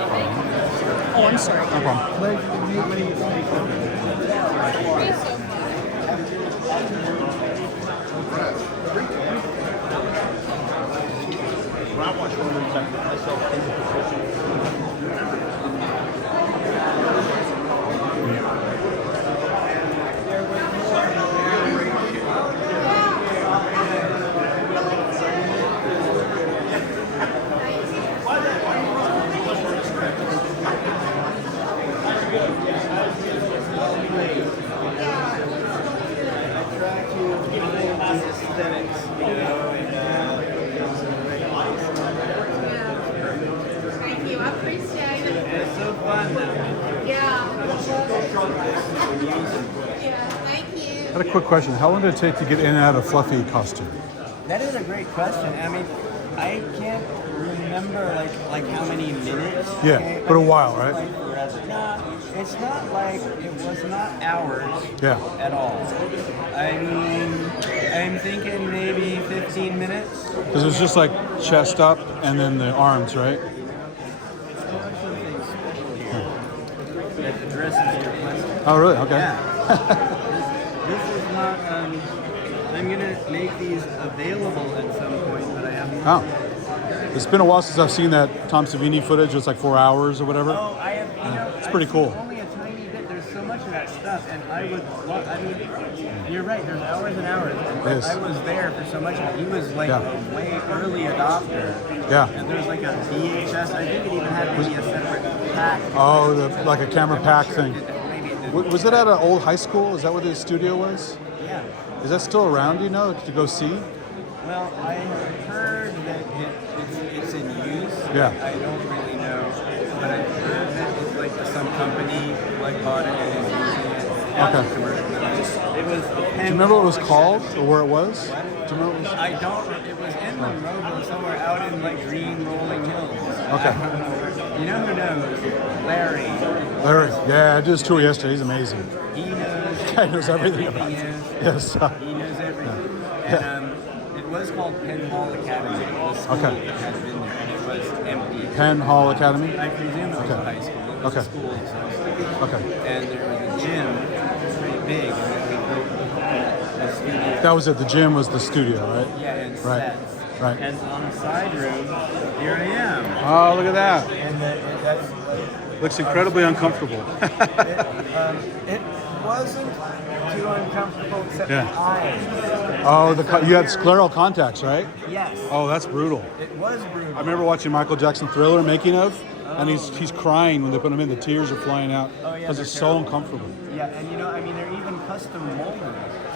Oh, I'm sorry. No problem. When I watch one of these, I put myself in the position. Aesthetics, you know, Thank you. I appreciate it. it's so fun now. Yeah. Yeah. Thank you. I had a quick question. How long did it take to get in and out of Fluffy costume? That is a great question. I mean, I can't remember like how many minutes. Yeah, but a while, right? Like forever. No, it's not like it was not hours. Yeah. At all. I mean, I'm thinking maybe 15 minutes. Because it was just like chest up and then the arms, right? That addresses your question. Oh, really? Okay. Yeah. This is not. I'm gonna make these available at some point, but I haven't. Oh. It's been a while since I've seen that Tom Savini footage. It's like 4 hours or whatever. Oh, I have. You know, It's pretty cool. Only a tiny bit. There's so much of that stuff, and I would love. I mean, you're right. There's hours and hours. But Yes. I was there for so much of it. He was like Yeah. a way early adopter. Yeah. And there's like a VHS. I think it even had maybe a separate pack. Oh, like a camera pack thing. Maybe it didn't. Was it at an old high school? Is that what the studio was? Yeah. Is that still around, do you know, to go see? Well, I heard that it's in use. Yeah. I don't really know, but I heard that it's like some company like bought it and is using it as Okay. a commercial. It was. Do you remember what it was called or where it was? Do you remember what it was? I don't. It was in Monroeville somewhere out in like green rolling hills. Okay. I don't know where. You know who knows? Larry. Larry. Yeah, I did his tour yesterday. He's amazing. He knows. Guy knows everything about it. is. Yes. He knows everything. And it was called Penn Hall Academy. The school Okay. that had been there, and it was empty. Penn Hall Academy? I presume it was Okay. a high school. It was Okay. a school itself. Okay. And there was a gym, pretty big, and then we built a studio. That was it. The gym was the studio, right? Yeah, and Right. sets. Right. And on the side room, here I am. Oh, look at that. And that's Looks incredibly uncomfortable. it wasn't too uncomfortable except Yeah. the eyes. Oh, you had scleral contacts, right? Yes. Oh, that's brutal. It was brutal. I remember watching Michael Jackson Thriller making of, and he's crying when they put him in. The tears are flying out Oh, yeah, because they're it's so terrible. uncomfortable. Yeah, and you know, I mean, they're even custom molded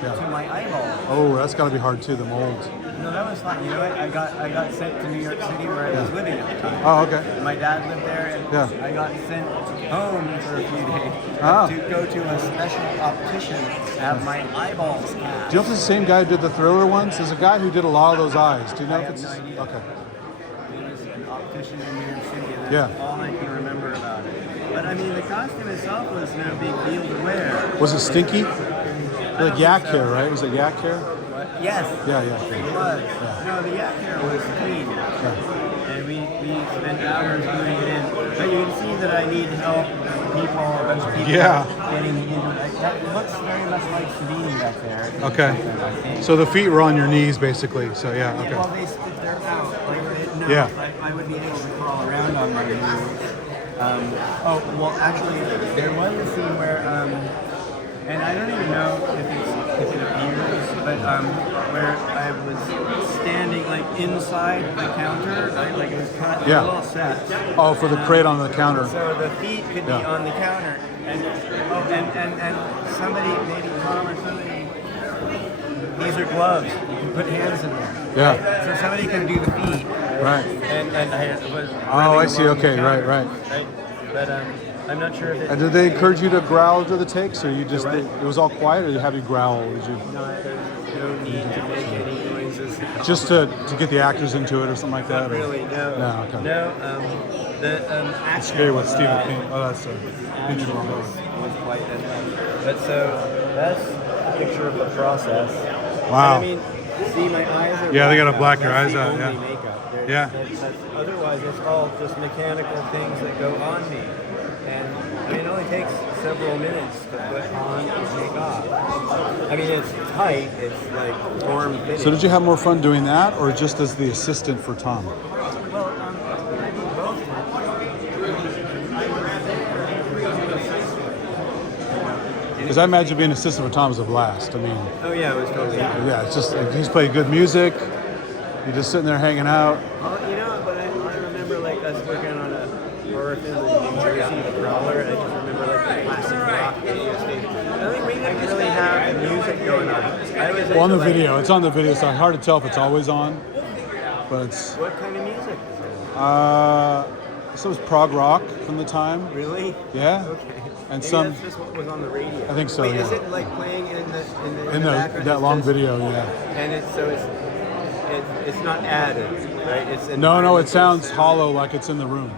Yeah. to my eyeball. Oh, that's got to be hard too. The mold. No, that was fun. You know what? I got sent to New York City where I was living at the time. Oh, okay. My dad lived there, and Yeah. I got sent home for a few days Ah. to go to a special optician to have my eyeballs cast. Do you know if it's the same guy who did the Thriller ones? There's a guy who did a lot of those eyes. Do you know I if have it's no idea. okay? It was an optician in New York City, and that's Yeah. all I can remember about it. But I mean, the costume itself was no big deal to wear. Was it stinky? Like yak hair, right? Was it yak hair? But yes, Yeah. it was. No, the yak hair was clean. And we spent hours doing it in. But you can see that I need help. People, a bunch of people Yeah. getting into it. That looks very much like Savini back there. Okay. I think. So the feet were on your knees, basically. So yeah. Well, Okay. they stood there out. Like, no, Yeah. I would be able to crawl around on my knees. Well, actually, there was a scene where, and I don't even know if it appears but where I was standing like inside the counter, right? Like it was cut in Yeah. little sets. Oh, for the crate on the counter. So the feet could be on the counter, and somebody, maybe Tom or somebody, these are gloves. You can put hands in there. Yeah. So somebody can do the feet. Right. And I was. Oh, I see. along the Okay. counter, Right. But I'm not sure if it. And did they encourage you to growl to the takes, or you just it was all quiet, or did you have you growl? Did you No, there's no need to make any noises. just to get the actors into it or something like that? Not really, no. No, okay. No, the It's scary with Stephen King. Oh, that's action was quite but so that's a picture of the process. Wow. And I mean, see, my eyes are Yeah, they gotta black out. your That's eyes the out, only yeah. makeup. Yeah. Otherwise, it's all just mechanical things that go on me. And I mean, it only takes several minutes to put on and take off. I mean, it's tight. It's like form fitting. So did you have more fun doing that, or just as the assistant for Tom? Well, I do both. Because I imagine being assistant for Tom is a blast. I mean, Oh yeah, it was totally. yeah, it's just he's played good music. You're just sitting there hanging out. Well, you know, but I remember like us working on a horror film in New Jersey, The Prowler, and I just remember like the classic rock video station. I think we didn't really have the music going on. I was Well, on the into, like, video, it's on the video, so it's hard to tell if it's always on. But it's What kind of music? so it was prog rock from the time. Really? Yeah. Okay. And Maybe some that's just what was on the radio. I think so, Wait, yeah. is it like playing in the in background? that It's long just- video, yeah. And it's not added, right? It's No, it environmental sounds sound. hollow, like it's in the room.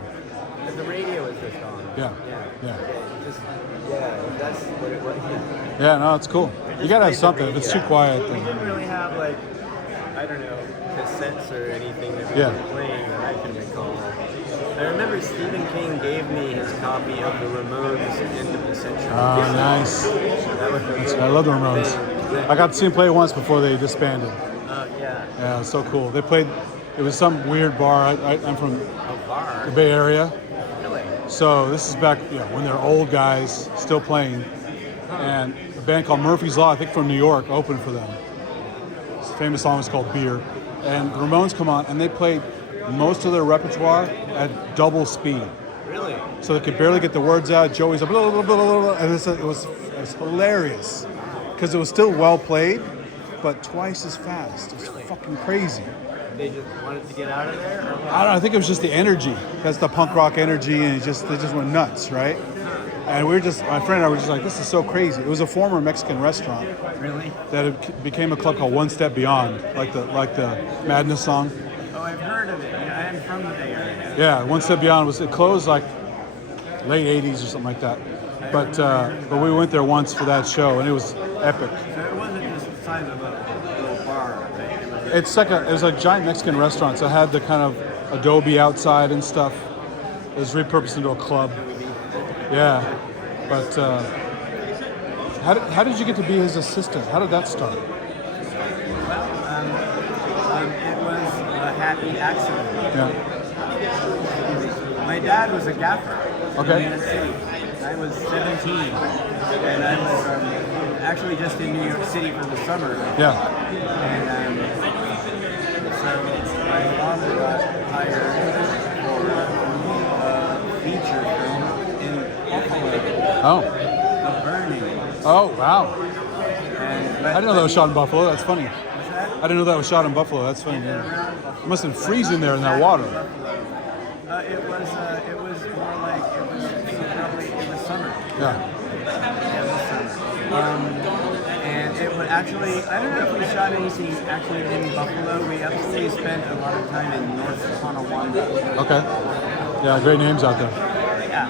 But the radio is just on. Yeah. Yeah. Yeah. Just, that's what it was. Yeah, no, it's cool. You gotta have something. If it's too quiet, We then didn't really have like, I don't know, cassettes or anything that we Yeah. were playing that I can recall. I remember Stephen King gave me his copy of the Ramones' End of the Century. oh, nice. That was the I love the Ramones. I got to see them play once before they disbanded. yeah. Yeah, it was so cool. They played. It was some weird bar. I'm from A bar. the Bay Area, Really? so this is back when they're old guys still playing, and a band called Murphy's Law, I think from New York, opened for them. This famous song is called Beer, and the Ramones come on and they played most of their repertoire at double speed, Really? so they could barely get the words out. Joey's like, blah, blah, blah, blah, blah, and it was hilarious because it was still well played, but twice as fast. It was fucking crazy. They just wanted to get out of there? Or what? I don't know. I think it was just the energy. That's the punk rock energy, and they just went nuts, right? And we were just, my friend and I were just like, this is so crazy. It was a former Mexican restaurant Really? that it became a club called One Step Beyond, like the Madness song. Oh, I've heard of it. Yeah, I am from the Bay Area. Yeah, One Step Beyond it closed like late '80s or something like that. But we went there once for that show, and it was epic. So it wasn't just the size of a little bar, right? It was It was a giant Mexican restaurant, so it had the kind of adobe outside and stuff. It was repurposed into a club. Yeah, but how did you get to be his assistant? How did that start? It was a happy accident. Yeah. My dad was a gaffer Okay. in New York City. I was 17, and I was actually just in New York City for the summer. Yeah. And so my father got hired for a feature film in Buffalo, Oh. The Burning. Oh, wow. And, I didn't know that was shot in Buffalo. That's funny. What's that? I didn't know that was shot in Buffalo. That's funny. Yeah. It must have been freezing there in that water. It was more like it was summer. Yeah. It was summer. And it would actually, I don't know if we shot anything actually in Buffalo. We actually spent a lot of time in North Tonawanda. Okay. Yeah, great names out there. Yeah.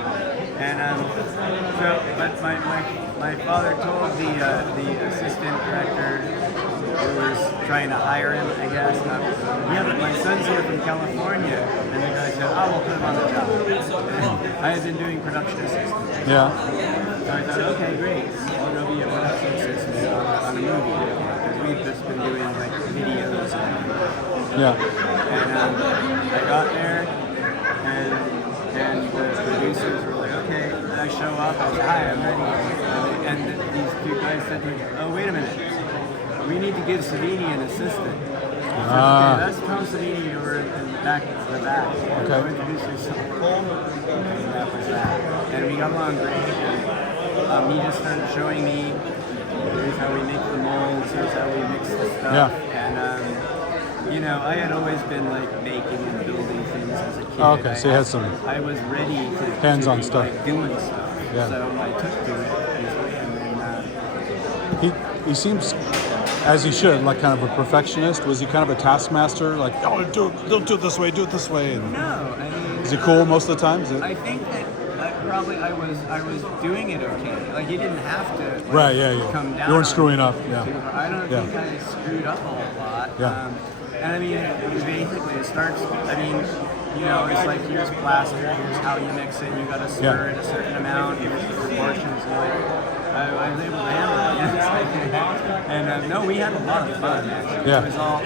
And but my father told the assistant director who was trying to hire him, I guess, yeah, but my son's here from California. And the guy said, oh, we'll put him on the job. I had been doing production assistant. Yeah. So I thought, okay, great. I'll go be a production assistant on a movie. Because we've just been doing like videos. Yeah. And I got there, and the producers were like, okay. And I show up, I was like, hi, I'm ready. And these two guys said to me, oh, wait a minute. we need to give Savini an assistant. Ah. Okay, that's Tom Savini. You were in the back. Okay. So introduce yourself. And that was that. And we got along great. And he just started showing me, here's how we make the molds, here's how we mix the stuff. Yeah. And, you know, I had always been like making and building things as a kid. Oh, okay, so you had some I was ready to hands-on be, stuff. like, doing stuff. Yeah. So I took to it easily, and then He seems, as he should, like kind of a perfectionist. Was he kind of a taskmaster? Like, oh, don't do it this way, do it this way. And no, I mean, is he cool most of the time? Is it? I think that probably I was doing it okay. Like he didn't have to. Like, Right, yeah. Come down You weren't on screwing me up, yeah. too hard. I don't Yeah. think I screwed up a whole lot. Yeah. And I mean, basically it starts. I mean, you know, it's like here's plaster, here's how you mix it. You got to stir it a certain amount. Here's the proportions. And I was able to handle it. And no, we had a lot of fun. Actually. Yeah. It was all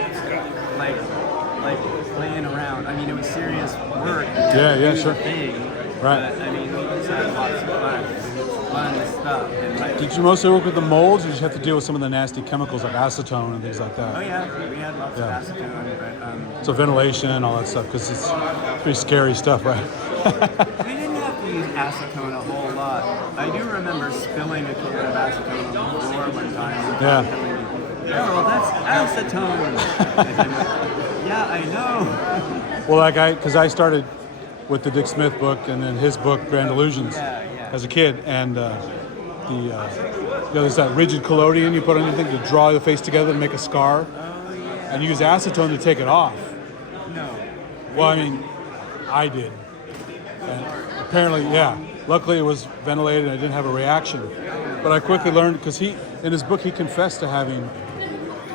like playing around. I mean, it was serious work. Yeah, sure. Thing. Right. But, I mean, we just had lots of fun. It was fun stuff. And like, Did you mostly work with the molds, or did you have to deal with some of the nasty chemicals like acetone and things like that? oh yeah, we had lots Yeah. of acetone, but So ventilation and all that stuff, because it's pretty scary stuff, right? we didn't have to use acetone a whole lot. I do remember spilling a can of acetone on the floor one time. And Yeah. telling me, Darryl, that's acetone. And I'm like, yeah, I know. Well, because I started with the Dick Smith book and then his book, Grand Illusions, Yeah. as a kid, and there's that rigid collodion you put on your thing to draw the face together and make a scar, Oh yeah. and you use acetone to take it off. No. Well, I mean, I did. And apparently, yeah. Luckily, it was ventilated and I didn't have a reaction. But I quickly learned, because in his book, he confessed to having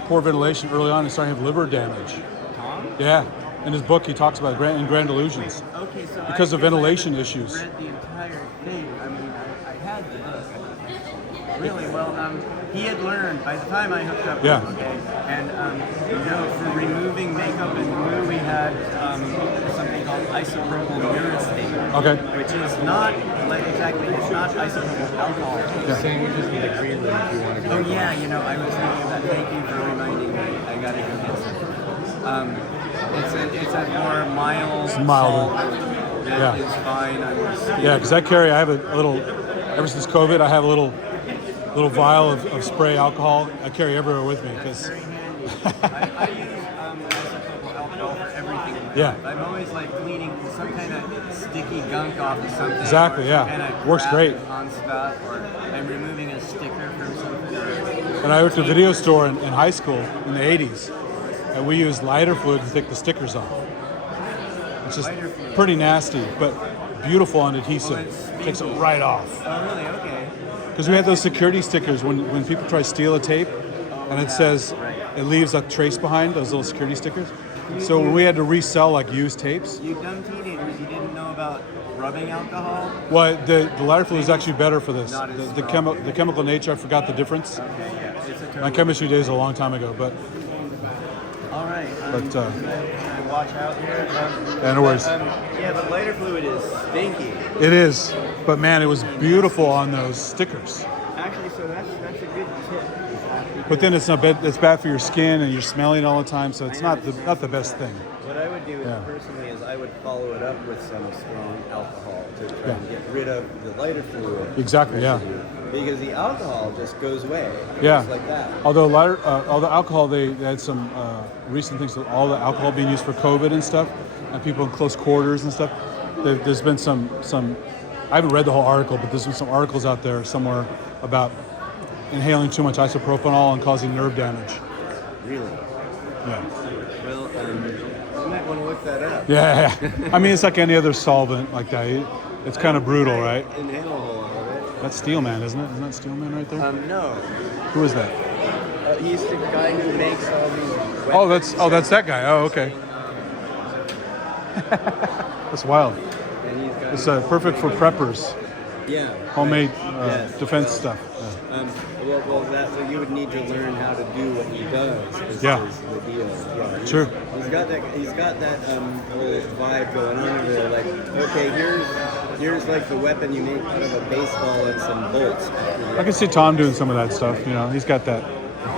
poor ventilation early on and starting to have liver damage. Tom? Yeah. In his book, he talks about in Grand Illusions. Okay, so Because of ventilation I issues. read the entire thing. I mean, I had the book. Really well. He had learned by the time I hooked up. Yeah. With him, okay. And you know, for removing makeup and glue, we had something called isopropyl uracil. Okay. Which is not like exactly. It's not isopropyl alcohol. Yeah. Sandwiches in the green room if you want to go. Oh yeah, you know, I was thinking of that. Thank you for reminding me. I gotta go get some. It's a more mild milder. salt that Yeah. is fine on your skin. Yeah, because I have a little, ever since COVID, I have a little vial of spray alcohol I carry everywhere with me. Because I use isopropyl alcohol for everything in my Yeah. life. I'm always like cleaning some kind of sticky gunk off of something. Exactly, or yeah. some kind of Works crap great. on stuff, or I'm removing a sticker from something. And I worked at a video store in high school in the 80s, and we used lighter fluid to take the stickers off. It's just Lighter fluid. pretty nasty, but beautiful on adhesive. it's Takes it stinky. right off. Oh really? Okay. Because we had those security stickers when people try to steal a tape, and it says, it leaves a trace behind, those little security stickers. So when we had to resell like used tapes, You dumb teenagers, you didn't know about rubbing alcohol? well, the lighter fluid is actually better for this. Not as The strong. chemical nature, I forgot the difference. Okay, yeah. It's a My total. chemistry days a long time ago, but All right. But, can I watch out here? no worries. Yeah, but lighter fluid is stinky. It is. But man, it was beautiful on those stickers. Actually, so that's a good tip. But then it's not bad. It's bad for your skin, and you're smelling all the time. So it's not the best thing. What I would do Yeah. personally is I would follow it up with some strong alcohol to try Yeah. and get rid of the lighter fluid. Exactly, yeah. residue. Because the alcohol just goes away. Yeah. Just like that. Although alcohol, they had some recent things. All the alcohol being used for COVID and stuff, and people in close quarters and stuff. There's been some. I haven't read the whole article, but there's been some articles out there somewhere about inhaling too much isopropanol and causing nerve damage. Really. Yeah. Well, you might want to look that up. Yeah. I mean, it's like any other solvent like that. It's kind of brutal, right? Inhale a whole lot of That's Steelman, isn't it? Isn't that Steelman right there? it. No. Who is that? He's the guy who makes all these. That's that guy. Oh, okay. That's wild. And he's got. It's perfect for preppers, Yeah. homemade Yes. defense Well, stuff. So you would need to learn how to do what he does. Yeah. Is the deal. Yeah. Sure. He's got that whole vibe going on over there. Like, okay, here's like the weapon you make out of a baseball and some bolts. I can see Tom doing some of that stuff. You know, he's got that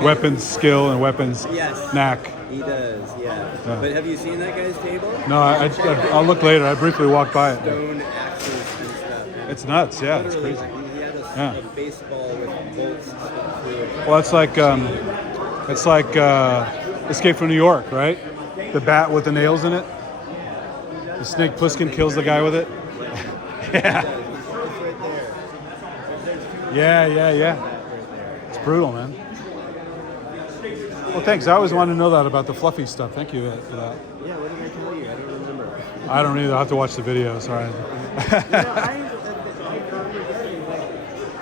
weapons skill and weapons Yes. knack. He does, yeah. Yeah. But have you seen that guy's table? No, I'll look later. I briefly walked by it. Stone axes and stuff. And It's nuts. Yeah, it's literally, crazy. He had Yeah. a baseball with bolts stuck through it. Well, it's like Escape from New York, right? The bat with the nails in it. The Snake Plissken kills the guy with it. Yeah. It's right there. Yeah. It's brutal, man. Well, thanks. I always wanted to know that about the fluffy stuff. Thank you for that. Yeah, what did I tell you? I don't remember. I don't either. I'll have to watch the video. Sorry.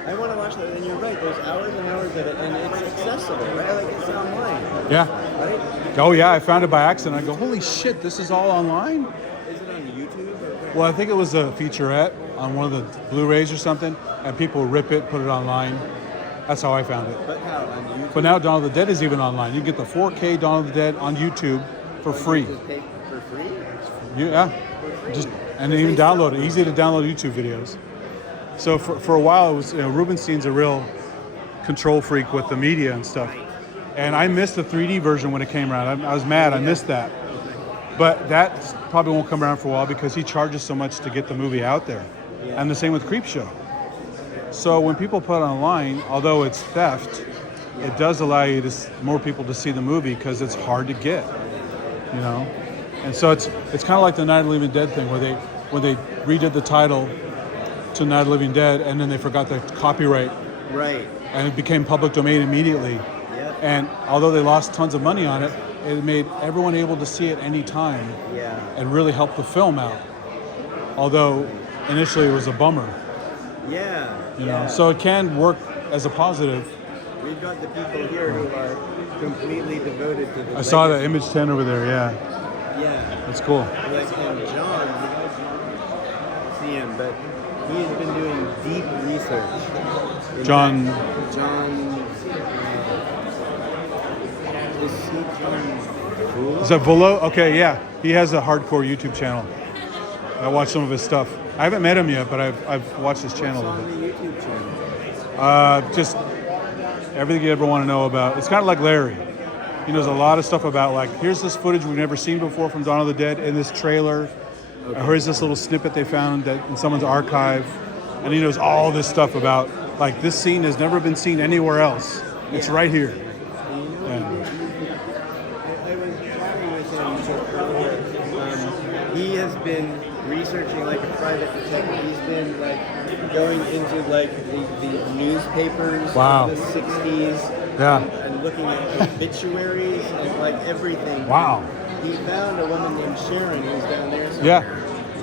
I want to watch that, and you're right. There's hours and hours of it, and it's accessible, right? Like it's online, Yeah. right? Oh, yeah. I found it by accident. I go, holy shit, this is all online? Is it on YouTube or where? Well, I think it was a featurette on one of the Blu-rays or something, and people rip it, put it online. That's how I found it. But how? On YouTube? But now Dawn of the Dead is even online. You can get the 4K Dawn of the Dead on YouTube for free. Just pay for free? Yeah, just and then even download it. Easy to download YouTube videos. So for a while, it was Rubenstein's a real control freak with the media and stuff. And I missed the 3D version when it came around. I was mad. I missed that. But that probably won't come around for a while because he charges so much to get the movie out there. And the same with Creepshow. So when people put it online, although it's theft, it does allow you more people to see the movie because it's hard to get, you know. And so it's kind of like the Night of the Living Dead thing, where they redid the title to Night of the Living Dead, and then they forgot the copyright, Right. and it became public domain immediately. Yep. And although they lost tons of money on it, it made everyone able to see it any time, Yeah. and really helped the film out. Although initially it was a bummer, Yeah. you yeah. know. So it can work as a positive. We've got the people here who are completely devoted to the I saw that legacy. Image 10 over there. Yeah, Yeah. that's cool. Like, and John, you guys see him, but he has been doing deep research. In John- fact, is he John Vula? Is that Volo? Okay, yeah. He has a hardcore YouTube channel. I watched some of his stuff. I haven't met him yet, but I've watched his channel. What's on the YouTube channel? Just everything you ever want to know about. It's kind of like Larry. He knows a lot of stuff about, like, here's this footage we've never seen before from Dawn of the Dead in this trailer. Or here's this little snippet they found in someone's archive. And he knows all this stuff about, like, this scene has never been seen anywhere else. It's right here. You know, Yeah. I was chatting with him just earlier. He has been researching like a private detective. He's been like going into like the newspapers Wow. of the 60s Yeah. and looking at obituaries and like everything. Wow. He found a woman named Sharon who's down there somewhere. Yeah.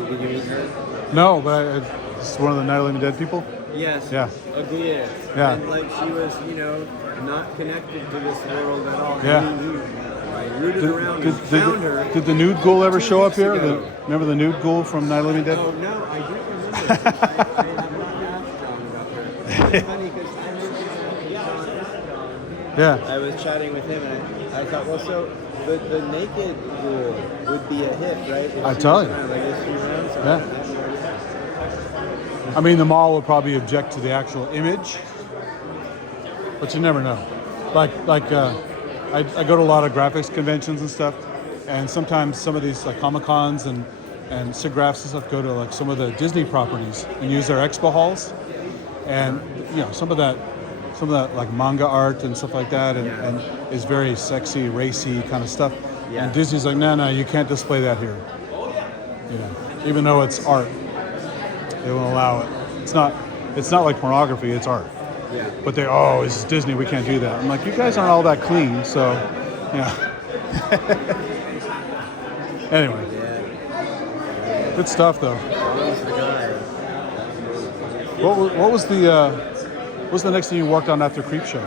Did you meet her? No, but it's one of the Night of the Living Dead people. Yes. Yeah. Agreed. Yeah. And like she was, not connected to this world at all. Yeah. I rooted around and found her. Did the nude ghoul ever 2 show up weeks here? ago. Remember the nude ghoul from Night of the Living Dead? Oh no, I do remember. I have not asked John about her. It's funny because I mentioned John. Yeah. I was chatting with him and I thought, well, so the naked ghoul would be a hit, right? If I she tell was you. around, like, is she around? So Yeah. I mean, the mall would probably object to the actual image, but you never know. I go to a lot of graphics conventions and stuff, and sometimes some of these like Comic-Cons and SIGGRAPHs and stuff go to like some of the Disney properties and use their expo halls, and some of that like manga art and stuff like that, and is very sexy, racy kind of stuff. Yeah. And Disney's like, no, you can't display that here. Even though it's art, they won't allow it. It's not like pornography, it's art. Yeah. But it's Disney, we can't do that. I'm like, you guys aren't all that clean, so, yeah. Anyway, Yeah. good stuff though. John's the guy. What was the next thing you worked on after Creepshow?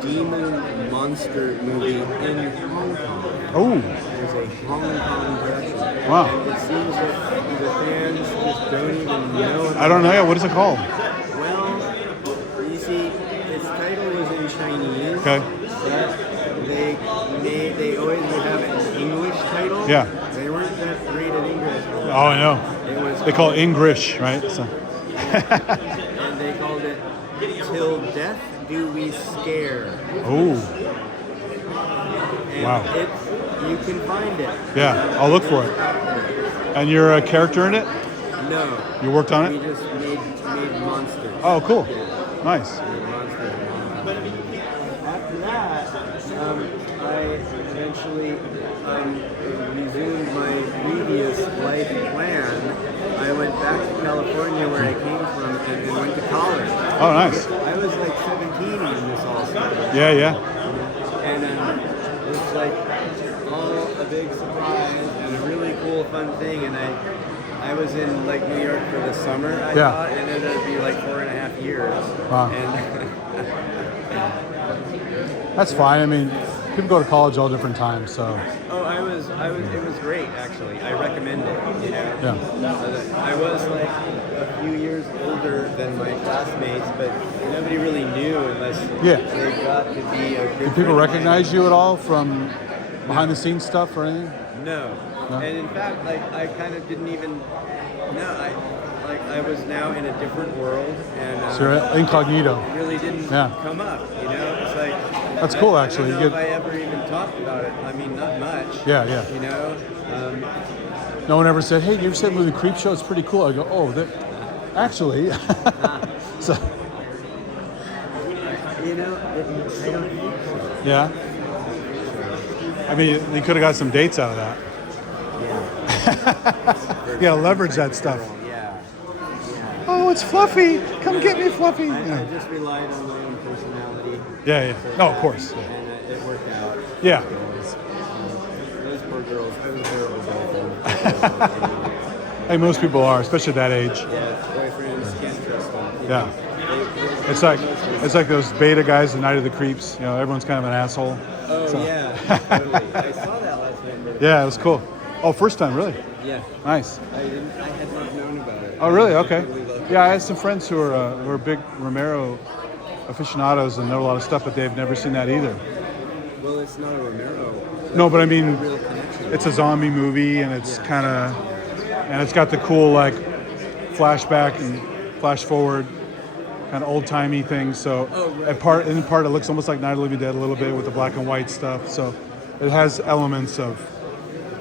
Demon monster movie in Hong Kong. Oh, There's a Hong Kong production. wow. It seems that the fans just don't even know. I don't know. Yeah, what is it called? Well, you see, its title was in Chinese. Okay. But they always would have an English title. Yeah. They weren't that great at English. Oh, I know. It was They call it English, right? So. and they called it Till Death Do We Scare. Oh, And wow. you can find it. Yeah, I'll look for it. And you're a character in it? No. You worked on We it? just made monsters. Oh, cool. Nice. Made monsters. After that, I eventually resumed my previous life plan. I went back to California where I came from and went to college. Oh, nice. I was like 17 when this all started. Yeah, yeah. And it's like all a big surprise and a really cool, fun thing. And I was in like New York for the summer, I thought, and it would be like 4.5 years. Wow. And That's fine. I mean, people go to college all different times, so. it was great actually. I recommend it, you know. Yeah. I was like a few years older than my classmates, but nobody really knew unless they got to be a good Do people friend of recognize mine. you at all from behind the scenes stuff or anything? No. No? And in fact, like I kind of didn't even know. I was now in a different world, and So you're incognito. it really didn't come up. You know, it's like That's cool, actually. I You don't know if I ever even talked about it. I mean, not much. Yeah, yeah. You know. No one ever said, "Hey, you ever seen the movie Creep Show? It's pretty cool." I go, "Oh, actually." So. You know, I don't think so. Yeah. I mean, you could have got some dates out of that. Yeah. You gotta leverage that stuff. Yeah. Oh, it's Fluffy. Come get me, Fluffy. I Yeah, just relied on my own personality. yeah. No, of course. Yeah. And it worked out. Yeah. Those poor girls. I was terrible boyfriend. Hey, most people are, especially at that age. Yeah, boyfriends can't trust them. Yeah. It's like those beta guys, the Night of the Creeps. You know, everyone's kind of an asshole. Oh So- yeah, totally. I saw that last night. Yeah, it was cool. Oh, first time, really? Yeah. Nice. I had not known about it. Oh, really? Okay. Totally loved it. Yeah, I had some friends who are big Romero aficionados and know a lot of stuff, but they've never seen that either. Well, it's not a Romero. No, but I mean, Real connection. it's a zombie movie, and it's kind of, and it's got the cool like flashback and flash forward, kind of old timey things. So, in part, it looks almost like Night of the Living Dead a little bit with the black and white stuff. So, it has elements of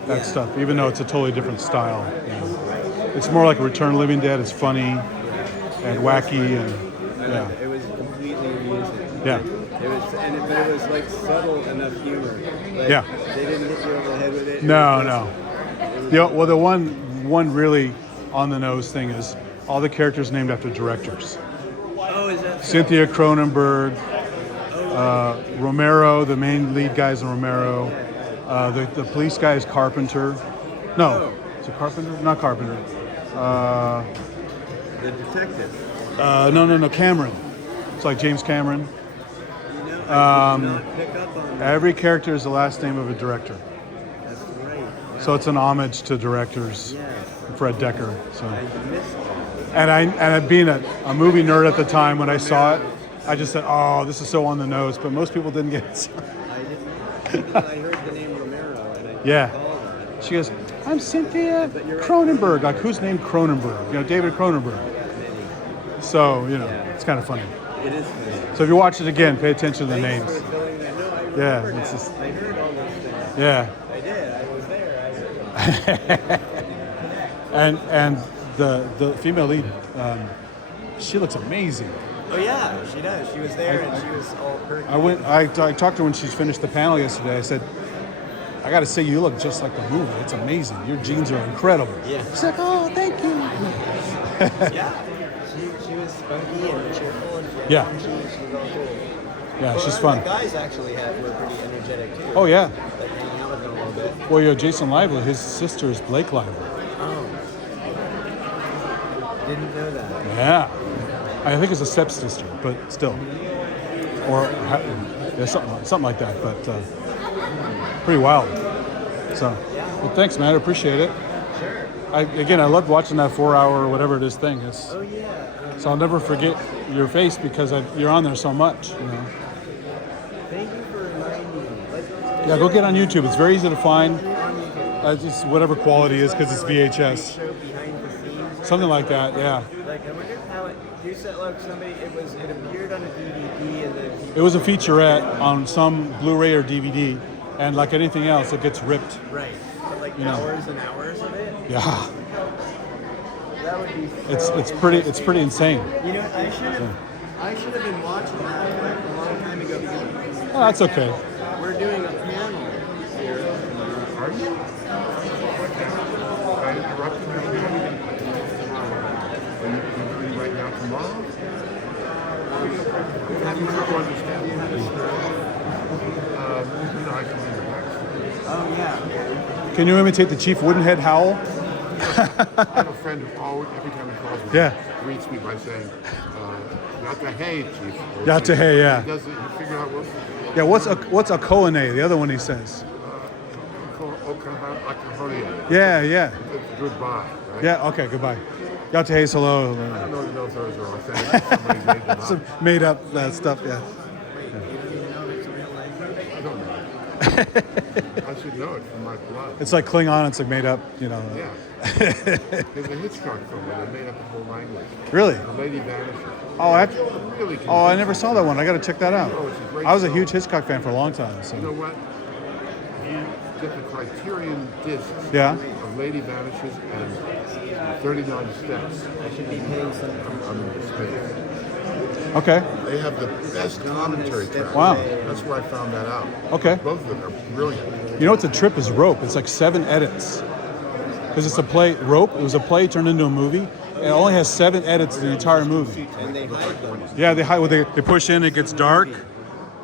that stuff, even though it's a totally different style. You know. It's more like a Return of the Living Dead. It's funny and wacky, and yeah, It was completely amusing. yeah, It was, but it was like subtle enough humor. Like, Yeah. They didn't hit you over the head with it. no. Well, the one really on the nose thing is all the characters named after directors. Oh, is that? Cynthia Cronenberg, Romero, the main lead guy is Romero. The police guy is Carpenter. No, is it Carpenter? Not Carpenter. The detective. No, Cameron. It's like James Cameron. You know, I did not pick up on that. Every character is the last name of a director. That's right. So it's an homage to directors. Yes. Fred Decker. So. I missed that. And being a movie nerd at the time when I saw it, I just said, "Oh, this is so on the nose." But most people didn't get it. I didn't. I heard the name Romero, and I Yeah. called on it. She goes, "I'm Cynthia Cronenberg." Like, who's named Cronenberg? You know, David Cronenberg. So, you know, it's kind of funny. It is funny. So if you watch it again, pay attention to the Thanks names. for filling that. No, I Yeah, remember it's now. just- I heard all those things. Yeah. I did. I was there. And the female lead, she looks amazing. Oh yeah, she does. She was there, and she was all perky. I talked to her when she finished the panel yesterday. I said, "I got to say, you look just like the movie. It's amazing. Your jeans are incredible." Yeah. She's like, "Oh, thank you." Yeah. She was spunky and cheerful, and Yeah. she was all cool. Yeah, she's The fun. guys actually were pretty energetic too. Oh yeah. Like hanging out with them a little bit. Well, Jason Lively, his sister is Blake Lively. Oh. Didn't know that. Yeah. I think it's a stepsister, but still. Or yeah, something like that, but pretty wild. So, well, thanks, man. I appreciate it. Sure. I loved watching that 4-hour or whatever it is thing. It's, Oh yeah. so I'll never forget your face because you're on there so much. You know. Thank you for reminding me. Yeah, go get on YouTube. It's very easy to find. On YouTube. Just whatever quality is because it's VHS. Show behind the scenes. Something like that, yeah. Like, I wonder how you said, like, it appeared on a DVD and then. It was a featurette on some Blu-ray or DVD, and like anything else, it gets ripped. Right. But like You know. hours and hours of it. Yeah, That would be. it's So it's pretty insane. You know, I should have been watching that like a long time ago because Oh, that's okay. we're doing a panel here. Are you? I interrupted you. Are you doing right now tomorrow? Have you ever understand the I can do the back. Oh yeah. Can you imitate the Chief Woodenhead howl? I have a friend who always, every time he calls me, Yeah. greets me by saying, "Yata hey, Chief." Or Yata hey, yeah. He does it. You figure out what. Yeah, what's a koane? The other one he says. Yeah, yeah. Goodbye. Right? Yeah, okay, goodbye. Yata hey's hello. I don't know if those are authentic. Somebody made them up. Some made up stuff, yeah. I don't know. I should know it from my blood. It's like Klingon, it's like made up, you know. Yeah. There's a Hitchcock film where they made up the whole language. Really? The Lady Vanishes. Oh, Really I never saw that one. I got to check that out. Oh, it's a great I was a film. huge Hitchcock fan for a long time. So. You know what? You get the Criterion discs Yeah. of Lady Vanishes and 39 Steps. I should be paying some. I'm in space. Okay. They have the best commentary track. Wow. That's where I found that out. Okay. Both of them are brilliant. You know what's a trip is Rope. It's like 7 edits. Because it's a play, Rope, it was a play turned into a movie. And it only has 7 edits in the entire movie. And they hide them. Yeah, they push in, it gets dark,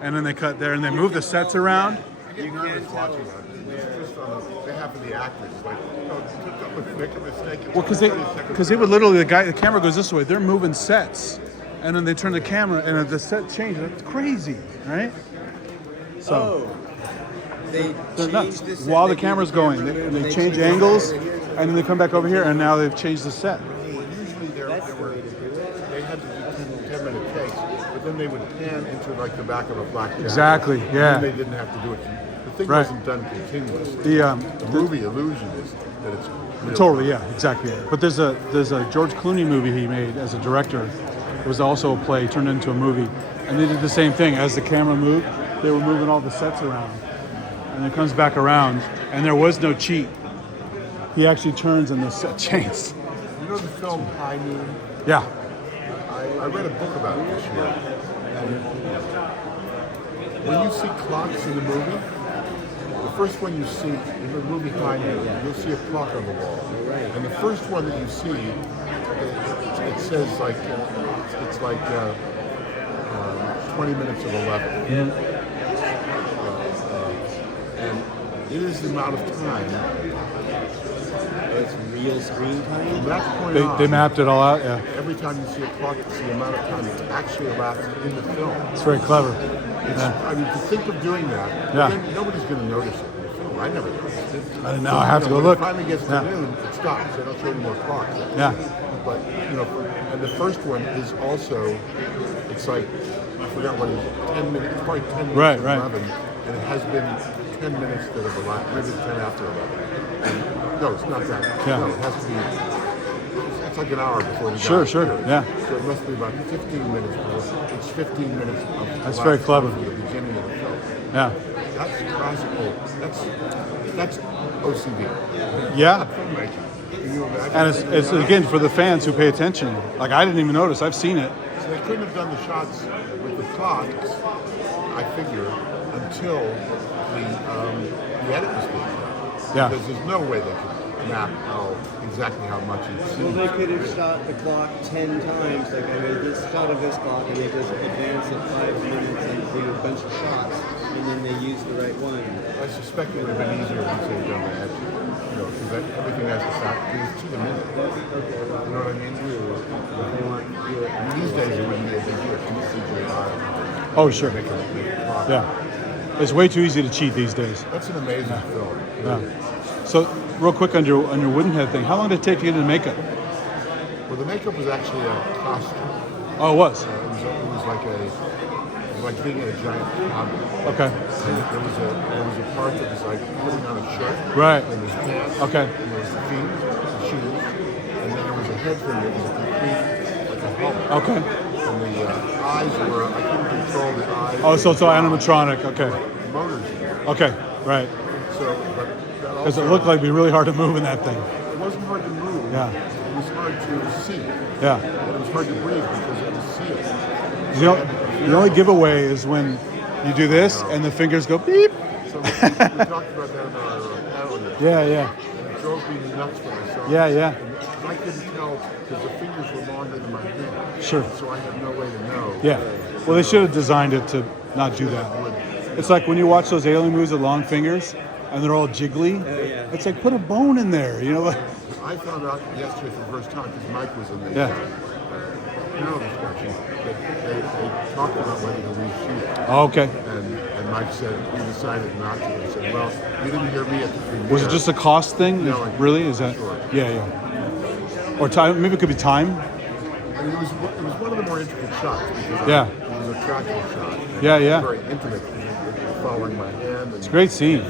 and then they cut there, and they move the sets around. I get nervous watching that. It's just on the behalf of the actors. Like, don't make a mistake. It's Well, because they would literally, the camera goes this way, they're moving sets. And then they turn the camera, and the set changes. It's crazy, right? So. They They're nuts. changed the While the camera's going, they change angles, over here. and then they come back over here, and now they've changed the set. Usually That's the way to do it. they had to do 10-minute takes, but then they would pan into like the back of a black jacket. Exactly, And yeah. then they didn't have to do it. The thing Right. wasn't done continuously. The movie illusion is that it's real. totally, yeah, exactly. But there's a George Clooney movie he made as a director. It was also a play turned into a movie, and they did the same thing. As the camera moved, they were moving all the sets around, and it comes back around, and there was no cheat. He actually turns, and the set changes. You know the film High Noon? Yeah. I read a book about it this year. And when you see clocks in the movie, the first one you see in the movie High Noon, you'll see a clock on the wall. And the first one that you see, it says like, it's like 20 minutes of 11. And it is the amount of time. It's real screen time. From that point They on, mapped it all out, yeah. every time you see a clock, it's the amount of time it's actually elapsed in the film. It's very clever. It's, Yeah. I mean, to think of doing that, Yeah. then nobody's going to notice it in the film. I never noticed it. I don't know, I have to go when look. It finally gets to Yeah. noon, it stops. They don't show any more clocks. Yeah. But, and the first one is also, it's like, I forgot what it is, 10 minutes, it's probably 10 minutes Right, to right. 11, and it has been 10 minutes that have elapsed, maybe 10 after 11. And, no, it's not that. Yeah. No, it has to be, it's like an hour before the Sure, guy sure, appears. yeah. So it must be about 15 minutes before, it's 15 minutes of That's elapsed very clever. from the beginning of the film. Yeah. That's classical, that's OCD. Yeah. Filmmaking. Can you imagine? And it's again for the fans who pay attention. Like I didn't even notice. I've seen it. So they couldn't have done the shots with the clocks, I figure, until the edit was being done. Yeah. Because there's no way they could map exactly how much you'd see. Well, they could have shot the clock 10 times. Like I made this shot of this clock, and they just advance it 5 minutes and do a bunch of shots, and then they use the right one. I suspect it would have been easier once they'd done that. Because everything has to stop. It was to the minute. You know what I mean? And these days it wouldn't be a big deal. CGI. Oh sure. Make a clock. Yeah. It's way too easy to cheat these days. That's an amazing film. Yeah. So real quick on your Woodenhead thing, how long did it take to get into makeup? Well, the makeup was actually a costume. Oh, it was. It was like being in a giant comic. Okay. And there was a part that was like putting on a shirt. Right. And there's pants. Okay. And there was the feet, the shoes, and then there was a head thing that was a complete helmet. Okay. And the eyes were, I couldn't control the eyes. Oh, so it's all animatronic. Okay. Motors. Okay. Right. So, but that Because it also- looked like it'd be really hard to move in that thing. It wasn't hard to move. Yeah. It was hard to see. Yeah. And it was hard to breathe because it was sealed. The only giveaway is when you do this and the fingers go beep. So we talked about that in our panel. Yeah, yeah. And it drove me nuts when I saw it. Yeah, yeah. And I couldn't tell because the fingers were longer than my hand. Sure. So I had no way to know. Yeah. Well, they should have designed it to not do that. It's like when you watch those alien movies with long fingers and they're all jiggly. Oh, yeah. It's like, put a bone in there, you know? I found out yesterday for the first time because Mike was in the Yeah. panel discussion that they talked about whether to reshoot it. Oh, okay. And Mike said we decided not to. I said, well, you didn't hear me at the premiere. Was it just a cost thing? No, I- Really? Is that? Sure. Yeah, yeah. Or time? Maybe it could be time. I mean, it was one of the more intricate shots because Yeah. it was a tracking shot. And Yeah, yeah. Very intimate because you're following my hand. It's a great scene.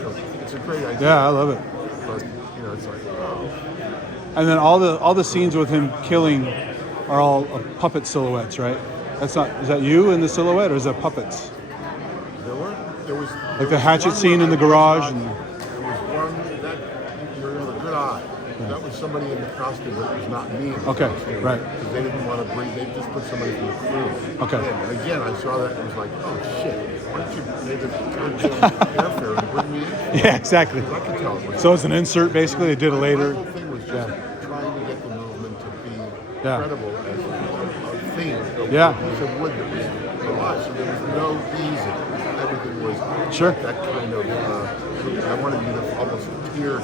It's a great idea. Yeah, I love it. But it's like, oh, And then all the scenes with him killing are all puppet silhouettes, right? That's not. Is that you in the silhouette, or is that puppets? there was Like the hatchet scene in the garage, and There was one that you had a good eye. That was somebody in the costume, but it was not me. In the Okay, costume, right. Because they didn't want to bring. They just put somebody from the crew. Okay. in. And again, I saw that and was like, oh shit! Why don't you make a goddamn airfare and bring me in? yeah, exactly. I could tell it was. So it's an insert, basically. They did it My later. whole thing was just trying to get the movement to be Yeah. credible as a thing. Yeah. A piece of wood that was alive. So there was no easy. Everything was Sure. that kind of. I wanted you to almost tear.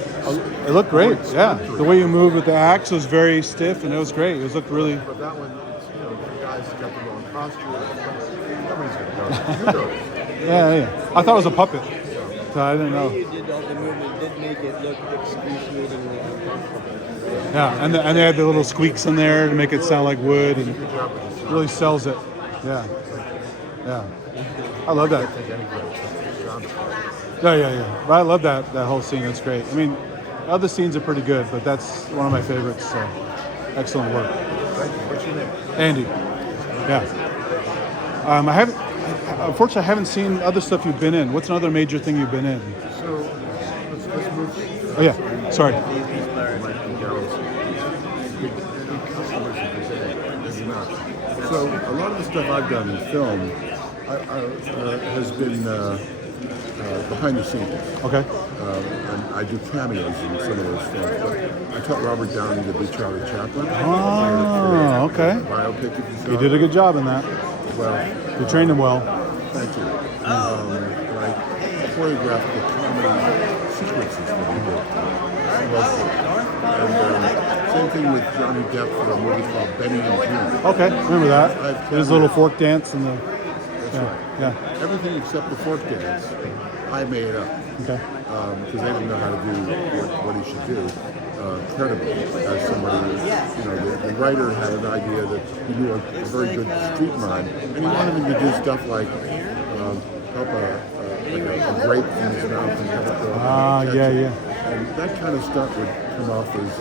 It looked great. Yeah, the way you moved with the axe was very stiff, and it was great. It looked really. But that one, it's, the guys got the wrong posture. Nobody's gonna know. You know it. Yeah, yeah. I thought it was a puppet. So I didn't The way know. you did all the movement did make it look excruciatingly uncomfortable. Yeah, and they had the little squeaks in there to make it sound like wood, and Good job with this. really sells it. Yeah, yeah. I love that. Yeah, yeah, yeah. But I love that whole scene. That's great. I mean, other scenes are pretty good, but that's one of my favorites. So, excellent work, Thank you. What's your name? Andy. Yeah. I haven't. Unfortunately, I haven't seen other stuff you've been in. What's another major thing you've been in? So let's move. Oh yeah. Sorry. Mike and Darryl's big customers of this as not. So a lot of the stuff I've done in film has been behind the scenes. Okay. And I do cameos in some of those films. But I taught Robert Downey to be Charlie Chaplin. Oh, okay. Biopic, if you saw You did a good job in that. Well, You trained him well. thank you. And I choreographed the comedy sequences that he did. And same thing with Johnny Depp for a movie called Benny and June. Okay, remember that? I've His little fork dance and the. That's Yeah, right. yeah. Everything except the fork dance, I made up. Okay. Because they didn't know how to do what he should do credibly as somebody who, the writer had an idea that he knew a very good street mime, and he wanted him to do stuff like help a grape in his mouth and have it go. Ah, yeah, yeah. And that kind of stuff would come off as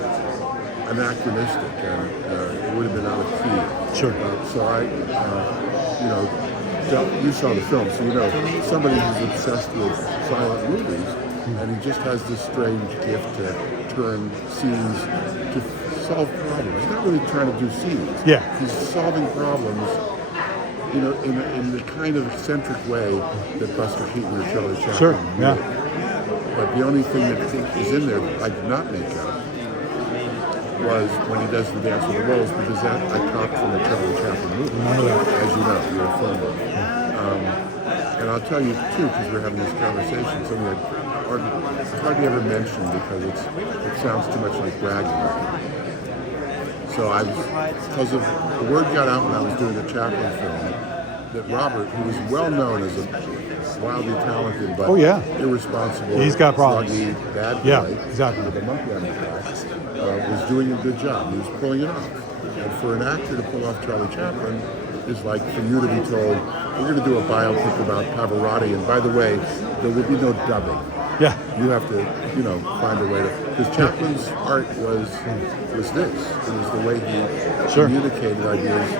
anachronistic, and it would have been out of key. Sure. So I, you saw the film, so you know somebody who's obsessed with silent movies, and he just has this strange gift to turn scenes to solve problems. He's not really trying to do scenes. Yeah. He's solving problems, in the kind of eccentric way that Buster Keaton or Charlie Chaplin Sure. did. Yeah. But the only thing that is in there that I did not make up was when he does the Dance with the Wolves, because that I copied from the Charlie Chaplin movie. Remember that. As you know, you're a film buff. And I'll tell you too, because we're having this conversation, something I hardly ever mention because it sounds too much like bragging. So because of the word got out when I was doing the Chaplin film that Robert, who was well known as a wildly talented but irresponsible, He's got problems. sluggy, bad boy, Yeah, exactly. with a monkey on his back, was doing a good job. He was pulling it off. And for an actor to pull off Charlie Chaplin is like for you to be told, we're going to do a biopic about Pavarotti, and by the way, there will be no dubbing. Yeah. You have to, find a way to. Because Chaplin's art was this. It was the way he communicated ideas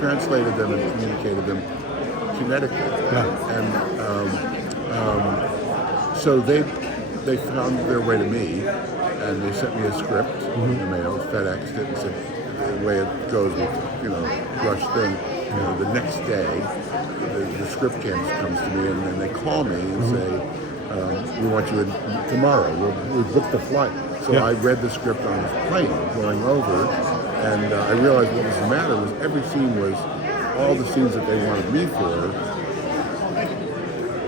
translated them and communicated them kinetically. Yeah. And so they found their way to me, and they sent me a script in the mail, FedExed it, and said the way it goes with rush thing. The next day, the script comes to me, and then they call me and say, "We want you in tomorrow. We'll book the flight." So I read the script on the plane going over, and I realized what was the matter was every scene was all the scenes that they wanted me for.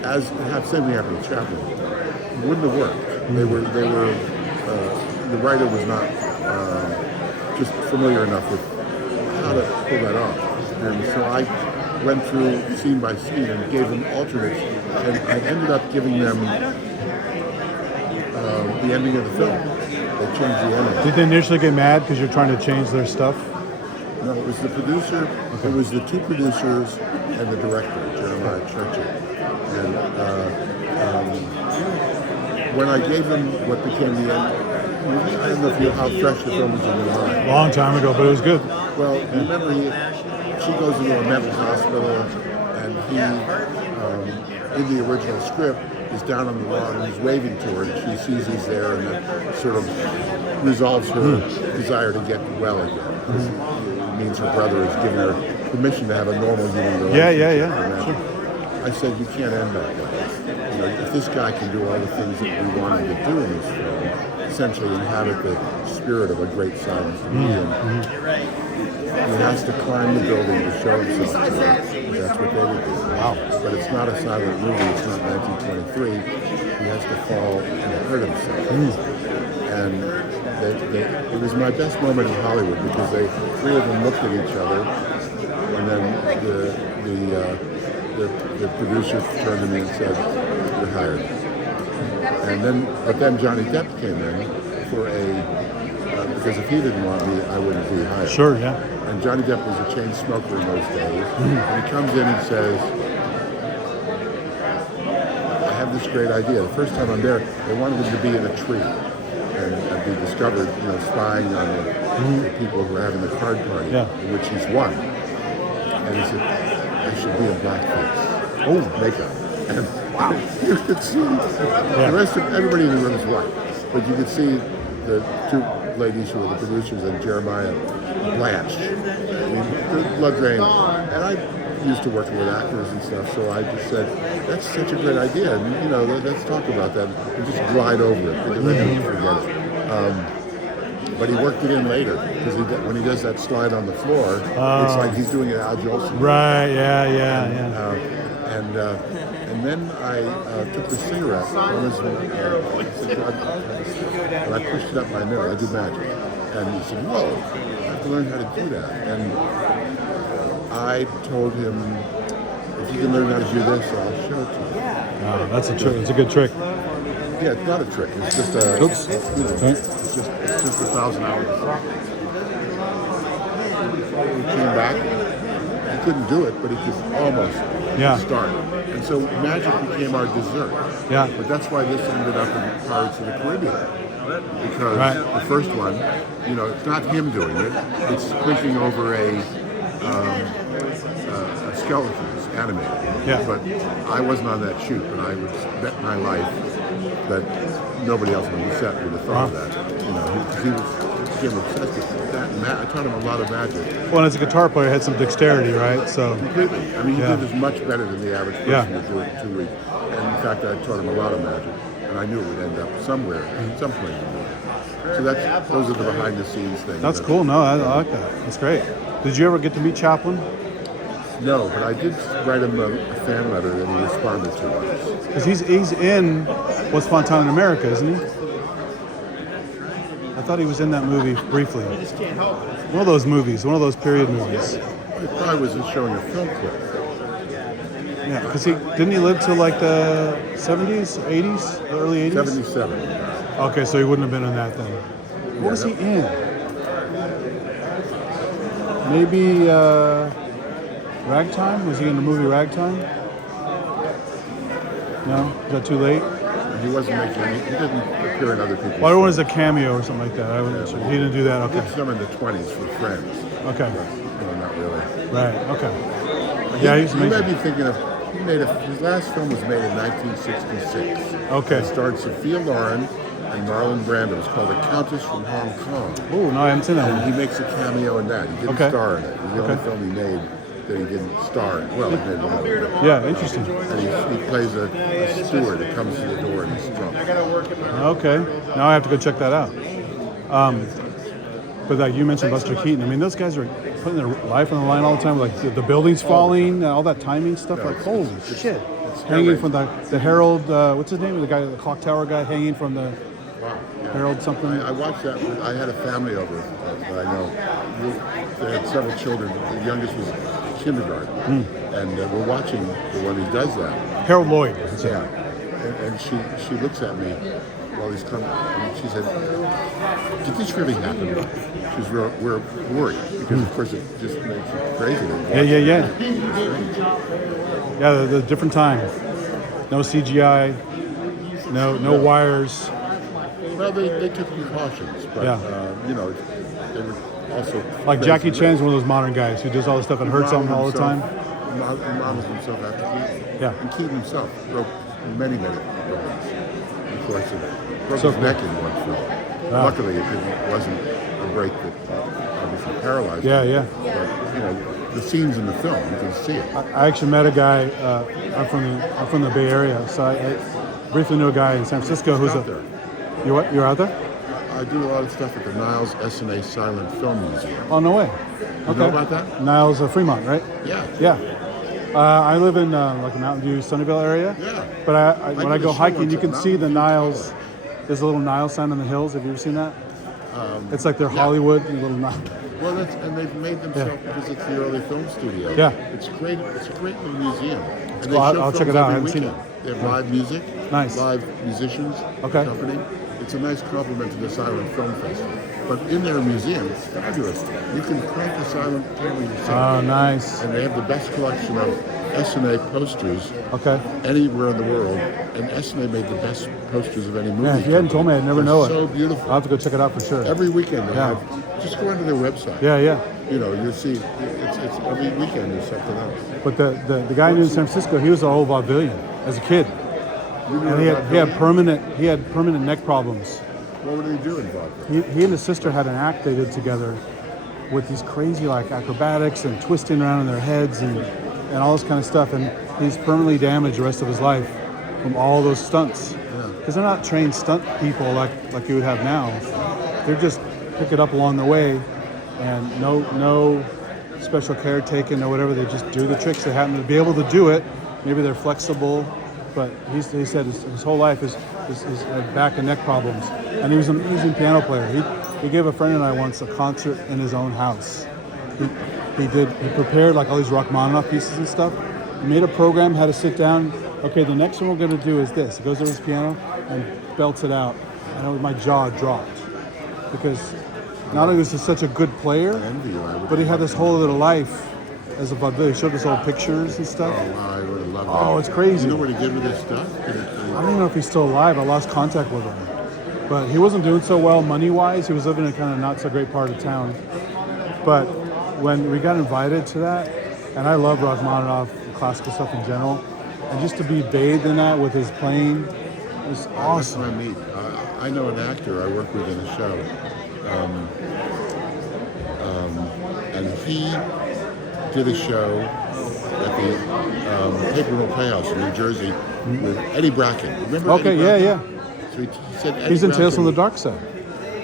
As same thing happened with Chaplin, wouldn't have worked. They were. The writer was not just familiar enough with how to pull that off, and so I went through scene by scene and gave them alternates, and I ended up giving them the ending of the film. They changed the ending. Did they initially get mad because you're trying to change their stuff? No, it was the producer. Okay. It was the two producers and the director, Jeremiah Churchill. And when I gave them what became the end, I don't know how fresh the film was in your mind. Long time ago, but it was good. Well, remember, she goes into a mental hospital, and he, in the original script, is down on the lawn and he's waving to her, and she sees he's there, and that sort of resolves her desire to get well again. It means her brother is giving her permission to have a normal human relationship. Yeah. Sure. I said, you can't end that way. If this guy can do all the things that we want him to do in this film, essentially inhabit the spirit of a great silent comedian, he has to climb the building to show himself to her. That's what they would do. Wow. But it's not a silent movie. It's not 1923. He has to fall and hurt himself. And it was my best moment in Hollywood because three of them looked at each other, and then the producer turned to me and said, "You're hired." But then Johnny Depp came in for because if he didn't want me, I wouldn't be hired. Sure, yeah. And Johnny Depp was a chain smoker in those days. And he comes in and says, "I have this great idea." The first time I'm there, they wanted him to be in a tree and be discovered, spying on the people who are having the card party, in which he's one. And he said, "I should be in blackface." Oh, makeup. And you could see the rest of everybody in the room is white, but you could see the two ladies who were the producers and Jeremiah blanched. I mean, the blood drain. And I used to working with actors and stuff, so I just said, "That's such a great idea. And, let's talk about that," and just glide over it because I didn't forget it. But he worked it in later because when he does that slide on the floor, it's like he's doing an Al Jolson. Right. Yeah. And then I took the cigarette and I pushed it up my nose. I do magic. And he said, "Whoa, I have to learn how to do that." And I told him, "If you can learn how to do this, I'll show it to you." Oh, that's a trick. It's a good trick. Yeah, it's not a trick. It's just a. Oops. It's just 1,000 hours. He came back. He couldn't do it, but he could almost start. And so magic became our dessert. Yeah. But that's why this ended up in Pirates of the Caribbean. Because the first one, it's not him doing it. It's clicking over a skeleton, it's animated. Yeah. But I wasn't on that shoot, but I would bet my life that nobody else on the set would have thought of that. He became obsessed with that and that. I taught him a lot of magic. Well, as a guitar player, he had some dexterity, right? So completely. I mean, he did this much better than the average person would do it in 2 weeks. And in fact, I taught him a lot of magic, and I knew it would end up somewhere, someplace in the movie. So those are the behind-the-scenes things. That's cool. No, I like that. That's great. Did you ever get to meet Chaplin? No, but I did write him a fan letter that he responded to once. Because he's in What's Fontana in America, isn't he? I thought he was in that movie briefly. One of those movies, one of those period movies. It probably was just showing a film clip. Yeah, because didn't he live till like the 70s, 80s, the early 80s? 77. Okay, so he wouldn't have been in that then. What was he in? Maybe Ragtime? Was he in the movie Ragtime? No? Is that too late? He wasn't making any, he didn't appear in other people's Well, everyone was a cameo or something like that. I wasn't sure. He didn't do that, He okay. did some in the 20s for Friends. Okay. But, not really. Right. Okay. Yeah, he's You might amazing. be thinking of, his last film was made in 1966. Okay. It starred Sophia Loren and Marlon Brando. It's called The Countess from Hong Kong. Oh, no, I haven't seen that And one. he makes a cameo in that. He didn't Okay. star in it. It was the only Okay. film he made that he didn't star in. Well, he made one of them. Yeah, interesting. And he plays a steward that comes to the door and he's drunk. Okay. Now I have to go check that out. But like you mentioned Buster Keaton, I mean, those guys are putting their life on the line all the time. Like the buildings falling, all that timing stuff. Yeah, like, it's- holy it's- shit. it's Hanging hair-raising. from the Herald, what's his name? The guy, the clock tower guy, hanging from the Wow. Yeah. Herald something. I watched that. I had a family over that I know. They had several children. The youngest was kindergarten. And we're watching the one who does that. Harold Lloyd. Yeah. And she looks at me while he's coming. And she said, "Did this really happen?" We're worried because, of course, it just makes it crazy. Yeah. Yeah, the different time. No CGI, no wires. Well, they took precautions, but Yeah. they were also Like Jackie Chan's one of those modern guys who does all this stuff and hurts modeled something all the time. himself- He modeled himself after Keaton. Yeah. And Keaton himself broke many bones. Of course, it broke So his cool. neck in one film. Wow. Luckily, it wasn't a break that obviously paralyzed Yeah, him. yeah. But, the scenes in the film, you can see it. I actually met a guy. I'm from the Bay Area, so I briefly knew a guy in San Francisco who's Out there. You what? You're out there? I do a lot of stuff at the Niles S&A Silent Film Museum. Oh, no way. You know about that? Niles Fremont, right? Yeah. Yeah. I live in like a Mountain View, Sunnyvale area. Yeah. But when did I a go show hiking, once you at can see Mountain the View Niles. There's a little Niles sign on the hills. Have you ever seen that? It's like their yeah. Hollywood little Niles. Well, and they've made themselves because it's the early film studio. Yeah. It's great. It's a great little museum. And cool. I'll check it films out. I every haven't seen weekend. it. They have live music. Nice. Live musicians. Okay. Company. It's a nice compliment to the Silent Film Festival. But in their museum, it's fabulous. You can crank the silent camera yourself. Oh, nice. And they have the best collection of S&A posters Okay. anywhere in the world. And S&A made the best posters of any movie. Yeah, if you hadn't told me, I'd never know it. So beautiful. I'll have to go check it out for sure. Every weekend they Yeah. have. Just go onto their website. Yeah. You'll see. It's every weekend there's something else. But the guy I knew in San Francisco, he was an old vaudevillian as a kid, You know and he about had Billy? permanent neck problems. What were they doing, Bob? He and his sister had an act they did together with these crazy like acrobatics and twisting around in their heads and all this kind of stuff. And he's permanently damaged the rest of his life from all those stunts. Because they're not trained stunt people like you would have now. They're just pick it up along the way, and no special care taken or whatever. They just do the tricks. They happen to be able to do it. Maybe they're flexible, but he said his whole life is back and neck problems. And he was an amazing piano player. He gave a friend and I once a concert in his own house. He prepared like all these Rachmaninoff pieces and stuff. He made a program, had to sit down. Okay, the next one we're going to do is this. He goes to his piano and belts it out. And my jaw dropped because not only was he such a good player, but he had this whole little life as a vaudevillian. He showed us old pictures and stuff. Oh, wow, I would have loved that. Oh, it's crazy. You know where to get with this stuff? I don't even know if he's still alive. I lost contact with him. But he wasn't doing so well money-wise. He was living in a kind of not so great part of town. But when we got invited to that, and I love Rachmaninoff, classical stuff in general, and just to be bathed in that with his playing was awesome. That's my meet. I know an actor I work with in a show. And he did a show at the Paper Mill Playhouse in New Jersey with Eddie Bracken. Remember Okay, Eddie yeah. Bracken? So he said Eddie He's in Tales from the Bracken- Dark Side.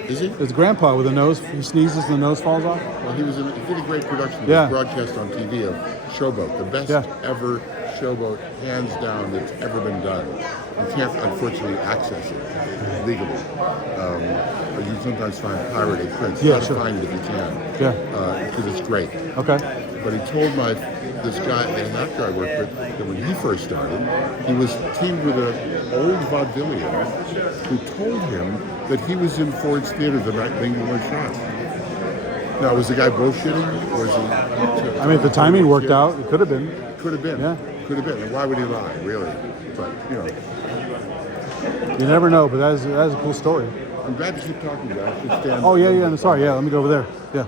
Is he? His grandpa with a nose, he sneezes and the nose falls off. Well, he did a great production. Yeah. It was broadcast on TV of Showboat, the best ever Showboat, hands down, that's ever been done. You can't, unfortunately, access it legally. But you sometimes find pirated prints. Yeah, You gotta sure. find it if you can. Yeah. Because it's great. Okay. But he told this guy, an actor I worked with, that when he first started, he was teamed with an old vaudevillian who told him that he was in Ford's Theater the night Bingo was shot. Now, was the guy bullshitting? Or was he? I mean, if the timing worked out, it could have been. Could have been. Yeah. Could have been. And why would he lie, really? But, You never know, but that is a cool story. I'm glad to keep talking to you. I should stand. Oh, yeah, I'm sorry. Yeah, let me go over there. Yeah.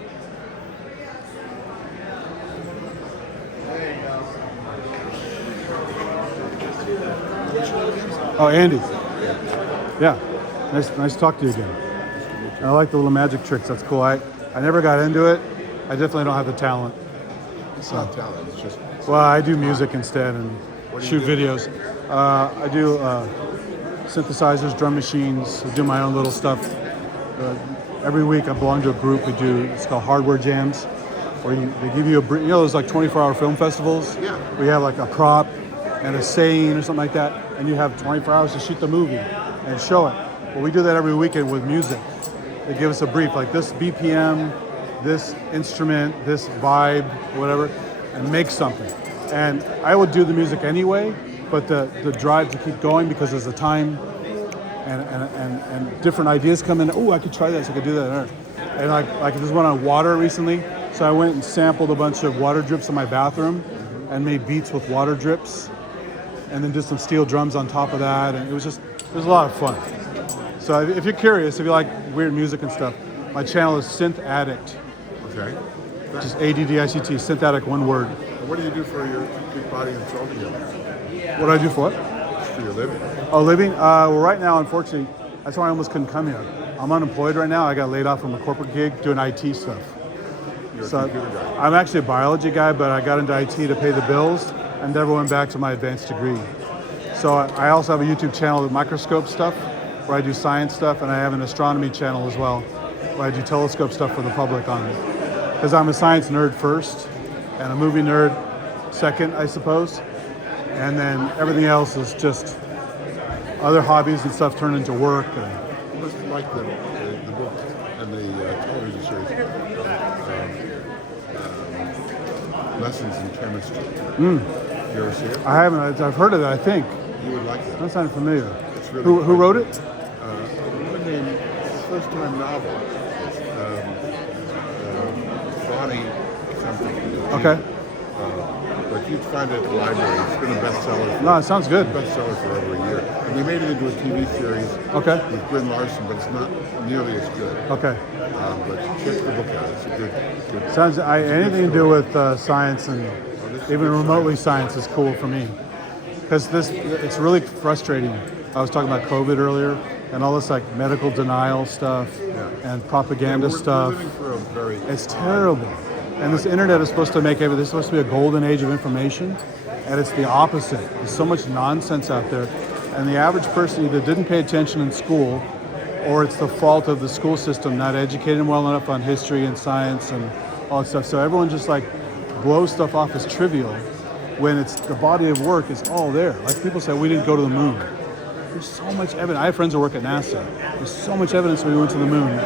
Oh, Andy. Yeah. Nice to talk to you again. I like the little magic tricks. That's cool. I never got into it. I definitely don't have the talent. It's not talent. It's just. Well, I do music instead and shoot videos. I do synthesizers, drum machines. I do my own little stuff. Every week I belong to a group. It's called Hardware Jams, where they give you those like 24-hour film festivals. Yeah. We have like a prop and a saying or something like that, and you have 24 hours to shoot the movie and show it. Well, we do that every weekend with music. They give us a brief, like this BPM, this instrument, this vibe, whatever, and make something. And I would do the music anyway, but the drive to keep going because there's a time and different ideas come in. Oh, I could try this, I could do that. And like there's one on water recently, so I went and sampled a bunch of water drips in my bathroom and made beats with water drips, and then did some steel drums on top of that, and it was a lot of fun. So if you're curious, if you like weird music and stuff, my channel is Synth Addict. Okay. Just ADDICT, Synth Addict, one word. What do you do for your big body and soul together? What do I do for what? For your living? Oh, living? Well, right now, unfortunately, that's why I almost couldn't come here. I'm unemployed right now. I got laid off from a corporate gig doing IT stuff. You're So a computer guy. I'm actually a biology guy, but I got into IT to pay the bills and never went back to my advanced degree. So I also have a YouTube channel with microscope stuff, where I do science stuff, and I have an astronomy channel as well, where I do telescope stuff for the public on it. Because I'm a science nerd first, and a movie nerd second, I suppose. And then everything else is just other hobbies and stuff turned into work. You must like the book and the television series, Lessons in Chemistry. You ever see it? I haven't. I've heard of it, I think. You would like that. That sounds familiar. It's really Who wrote it? A woman named, first-time novel. Bonnie something. Okay. But you'd find it at the library. It's been a bestseller. No, it sounds good. Bestseller for over a year. And we made it into a TV series Okay. with Gwen Larson, but it's not nearly as good. Okay. But check the book out. It's a good. Sounds. Anything to do with science and even remotely science is cool for me. Because it's really frustrating. I was talking about COVID earlier, and all this like medical denial stuff and propaganda stuff. We're living for a very It's terrible. And this internet is supposed to make everything. This is supposed to be a golden age of information, and it's the opposite. There's so much nonsense out there, and the average person either didn't pay attention in school, or it's the fault of the school system not educating them well enough on history and science and all that stuff. So everyone just like blows stuff off as trivial, when it's the body of work is all there. Like people say, we didn't go to the moon. There's so much evidence. I have friends that work at NASA. There's so much evidence we went to the moon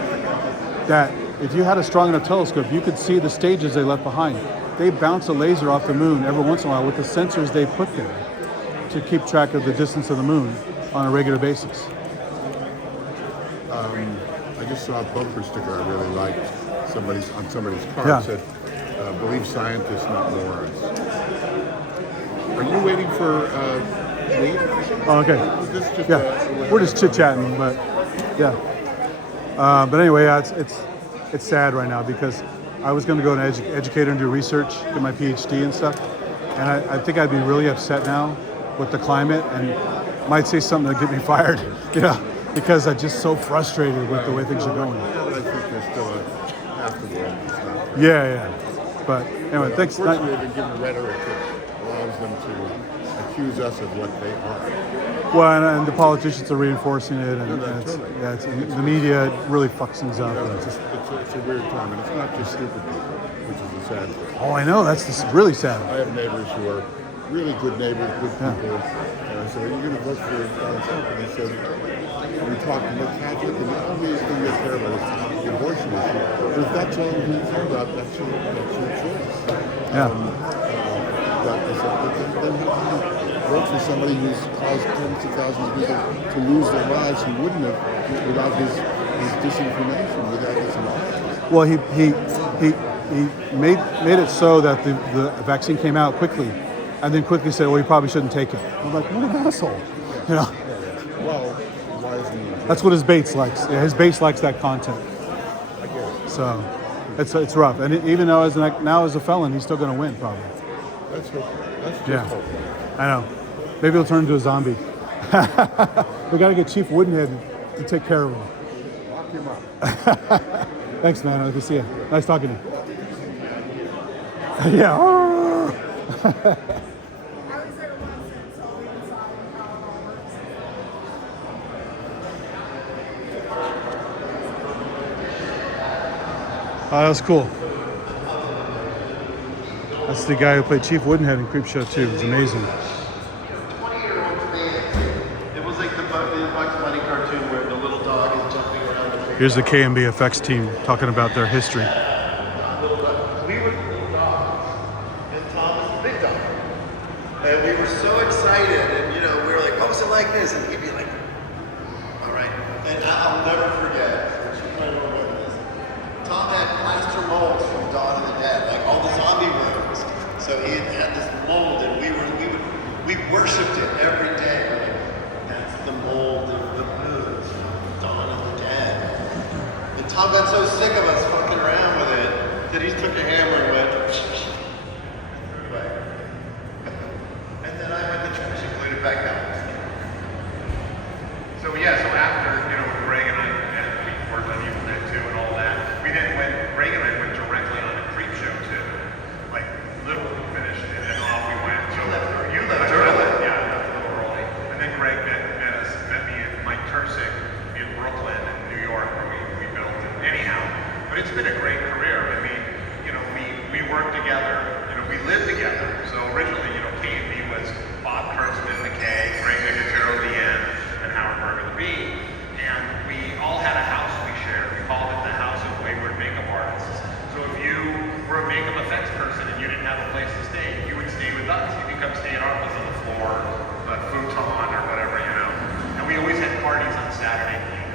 that if you had a strong enough telescope, you could see the stages they left behind. They bounce a laser off the moon every once in a while with the sensors they put there to keep track of the distance of the moon on a regular basis. I just saw a bumper sticker I really liked. On somebody's car. Yeah. It said, "Believe scientists, not morons." Are you waiting for me? Oh, okay. Just Yeah, we're just chit-chatting, but yeah. But anyway, yeah, it's sad right now because I was going to go and educator and do research, get my PhD and stuff, and I think I'd be really upset now with the climate and might say something to get me fired, because I'm just so frustrated with the way things are going. Yeah, but I think there's still half the world that's not. Yeah. But anyway, thanks. Unfortunately, they've been given rhetoric that allows them to accuse us of what they are. Well, and the politicians are reinforcing it, and Totally. the media really fucks things up. It's a weird time, and it's not just stupid people, which is a sad thing. Oh, I know. That's really sad. I have neighbors who are really good neighbors, good people. And I said, "Are you going to vote for Donald Trump?" And he said, "We talked to the Catholic, and the only thing you care about is the abortion issue. But if that's all you care about, that's your choice." Yeah. But I said, "But then how can you vote for somebody who's caused tens of thousands of people to lose their lives who wouldn't have without his disinformation, without his lies?" Well, he made it so that the vaccine came out quickly, and then quickly said, "Well, you probably shouldn't take it." I'm like, what an asshole, Well, why isn't he? That's what his base likes. Yeah, his base likes that content. I get it. So it's rough, and even though now as a felon, he's still going to win probably. That's hopeful. That's just Yeah. hopeful. I know. Maybe he'll turn into a zombie. We got to get Chief Woodenhead to take care of him. Lock him up. Thanks, man. Good to see you. Nice talking to you. Yeah. Oh, that was cool. That's the guy who played Chief Woodenhead in Creepshow 2. It was amazing. 20-year-old fans. It was like the Bugs Bunny cartoon where the little dog is jumping around the tree. Here's the KNB FX team talking about their history. We were the little dogs, and Tom was the big dog. And we were so excited, and we were like, "What was it like this?" And he'd be like, "All right." And I'll never forget. Which you might remember this. Tom had plaster molds from Dawn of the Dead, like all the zombie rooms. So he had this mold, and we worshipped it every day. Like, that's the mold of the moons from Dawn of the Dead. And Tom got so sick of us fucking around with it that he took a hammer and went away. And then I went to church and glued it back down. So after, Greg and I, we worked on Evil Dead 2 and all that, Greg and I went directly on a Creepshow 2. Like, literally finished it, and off we went. So you left early. Yeah, I left a little early. And then Greg met me and Mike Tersick in Brooklyn and New York where we built it. Anyhow, but it's been a great career. I mean, we worked together, we lived together. So originally, KNB was Bob Kurtzman, the K, Greg Nicotero, the N, and Howard Berger, the B. And we all had a house we shared. We called it the House of Wayward Makeup Artists. So if you were a makeup effects person and you didn't have a place to stay, you would stay with us. You could come stay at our place on the floor, a futon or whatever, And we always had parties on Saturday night.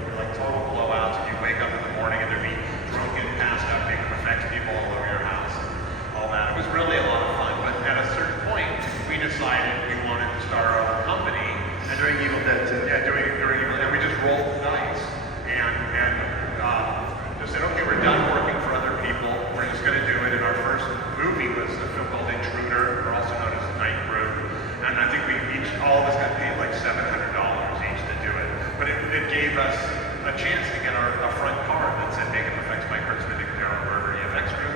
We were like total blowouts. And you'd wake up in the morning and there'd be drunken, passed out makeup effects people all over your house and all that. It was really a lot of fun. But at a certain point, we decided we wanted to start our own company. And during Evil Dead 2. Yeah, during Evil Dead, we just rolled the dice and just said, okay, we're done working for other people. We're just going to do it. And our first movie was a film called Intruder, or also known as Night Crew. And I think all of us got paid like $700 each to do it. But it gave us a chance to get a front card that said Makeup Effects by Kurtzman, Nicotero and Berger, FX Group.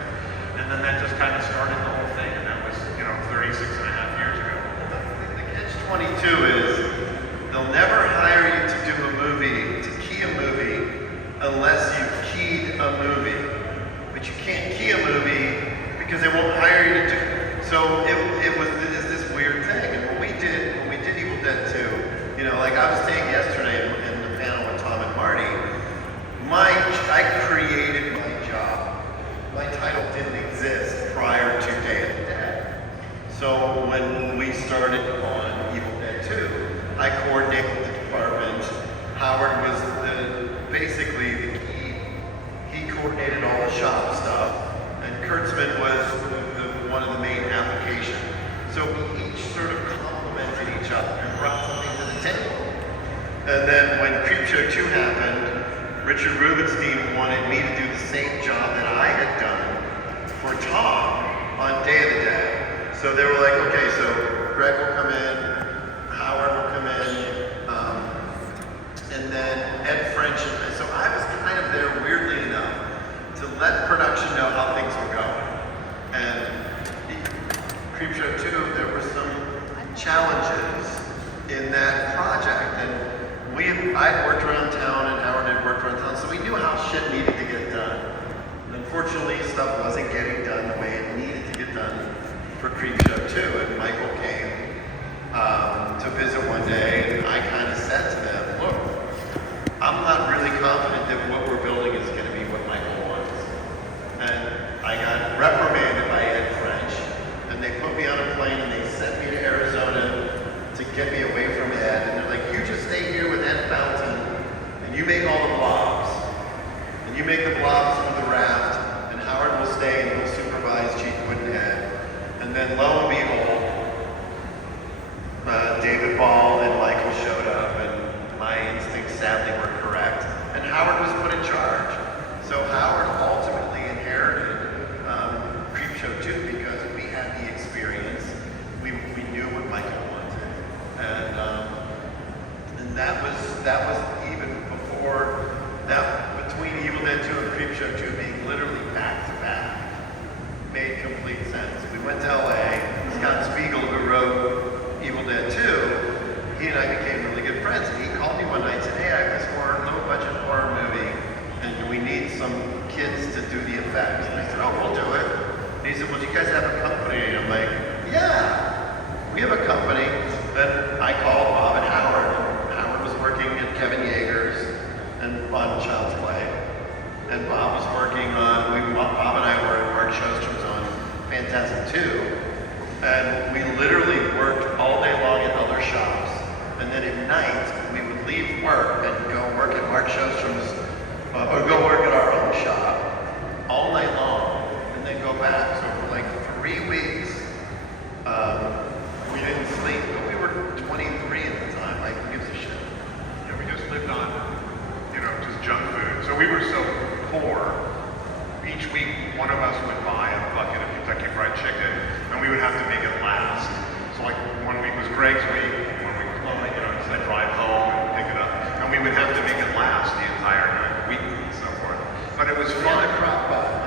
And then that just kind of started the whole thing. And that was, 36 and a half years ago. The catch-22 is they'll never hire you to do a movie, to key a movie, unless you've keyed a movie. But you can't key a movie because they won't hire you to do it. So it was this weird thing. And when we did Evil Dead 2, like I was saying yesterday in the panel with Tom and Marty, I created my job. My title didn't exist prior to Day of the Dead. So when we started on Evil Dead 2, I coordinated the department. Howard was basically the key. He coordinated all the shop stuff, and Kurtzman was one of the main applications. So we each sort of complemented each other and brought something to the table. And then when Creepshow 2 happened, Richard Rubenstein wanted me to do the same job that I had done for Tom on Day of the Dead. So they were like, okay, so Greg will come in, Howard will come in, and then Ed French. And so I was kind of there, weirdly enough, to let production know how things were going. And Creepshow 2, there were some challenges in that project. And I'd worked around town and Howard had worked around town, so we knew how shit needed to get done. And unfortunately, stuff wasn't getting done the way it needed to get done for Creepshow 2. And Michael came to visit one day, and I kind of said to them, look, I'm not really confident that what we're building is going to be what Michael wants. And I got reprimanded by Ed French, and they put me on a plane and they sent me to Arizona to get me away from Ed. And they're like, you just stay here with Ed Fountain, and you make all the blobs. And you make the blobs for the raft, and Howard will stay and he'll supervise Chief Woodenhead. And then lo and behold, David Ball and Michael showed up, and my instincts sadly were correct. And Howard was put in charge. So Howard ultimately inherited Creepshow 2 because we had the experience. We knew what Michael wanted. And And we literally worked all day long at other shops. And then at night, we would leave work and go work at art shows or go work at our own shop all night long, and then go back. So for like 3 weeks, we didn't sleep, but we were 23 at the time. Like, who gives a shit? Yeah, we just lived on, just junk food. So we were so poor. Each week, one of us would buy a bucket of Kentucky Fried Chicken, and we would have to make it last. So like 1 week was Greg's week, 1 week was mine, so I'd drive home and pick it up. And we would have to make it last the entire week and so forth. But it was fun.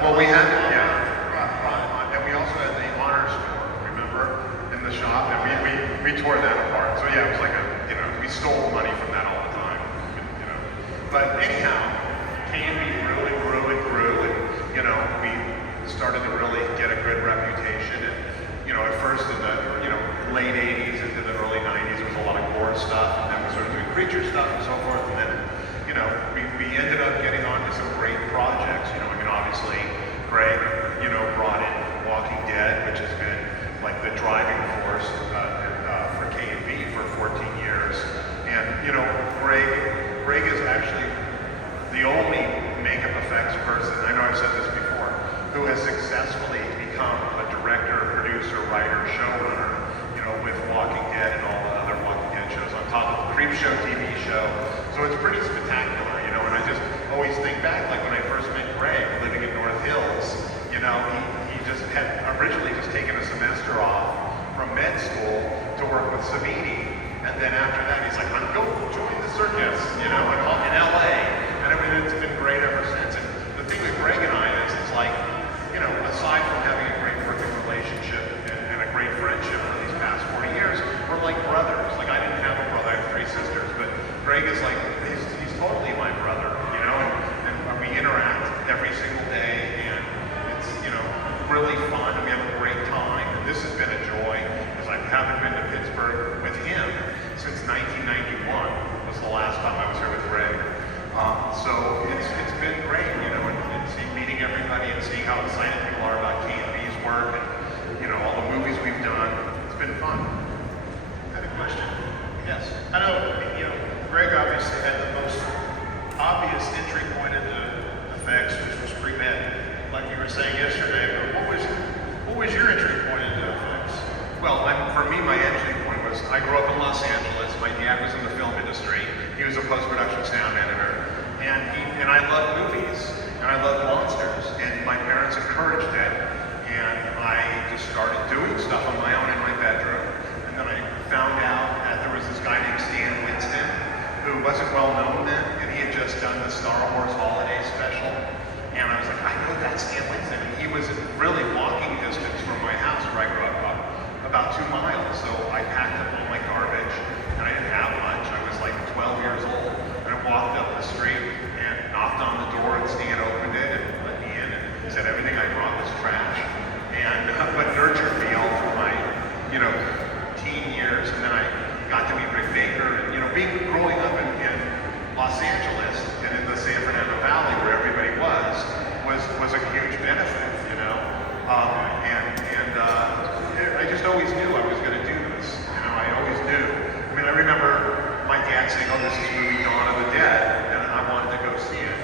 Well, we had, and we also had the honor store, remember, in the shop, and we tore that apart. So yeah, it was like we stole money from that all the time, But anyhow, KNB really grew and grew, and we started to really get a good reputation. And at first in the late '80s into the early '90s, it was a lot of gore stuff, and then we started doing creature stuff and so forth. And then we ended up getting onto some great projects. Obviously, Greg brought in Walking Dead, which has been like the driving force for KNB for 14 years. And Greg is actually the only makeup effects person, I know I've said this before, who has successfully become a director, producer, writer, showrunner, with Walking Dead and all the other Walking Dead shows on top of the Creep Show TV show. So it's pretty spectacular, and I just always think back, like when I first met Greg living in North Hills, he just had originally just taken a semester off from med school to work with Savini. And then after that, he's like, I'm going to join the circus, in LA. And it's been great ever since. And the thing with Greg and I is, it's like, aside from having a great working relationship and a great friendship for these past 40 years, we're like brothers. Like, I didn't have a brother, I have 3 sisters, but Greg is like, he's totally my brother, and we interact every single day, and it's, really fun, and we have a great time. And this has been a joy, because I haven't been to Pittsburgh with him since 1991 was the last time I was here with Greg. So it's been great, and meeting everybody and seeing how excited people are about KNB's work and all the movies we've done. It's been fun. Got a question? Yes. I know, Greg obviously had the most obvious entry point into effects, which was pre-med, like you were saying yesterday. But what was your entry point into effects? Well, for me, my entry point was, I grew up in Los Angeles. My dad was in the film industry. He was a post-production sound editor. And I love movies, and I love monsters, and my parents encouraged it. And I just started doing stuff on my own in my bedroom. And then I found out that there was this guy named Stan Winston, who wasn't well known then, and he had just done the Star Wars Holiday Special. And I was like, I know that's Stan Winston. And he was really walking distance from my house where I grew up, about 2 miles. So I packed up all my garbage, and I didn't have much. I was like 12 years old. And I walked up the street and knocked on the door, and Stan opened it and let me in and said everything I brought was trash. And but nurtured me all through my, teen years. And then I got to meet Rick Baker, and growing up in Los Angeles and in the San Fernando Valley where everybody was a huge benefit, I just always knew I was going to do this. I always knew. I remember my dad saying, "Oh, this is movie Dawn of the Dead," and I wanted to go see it.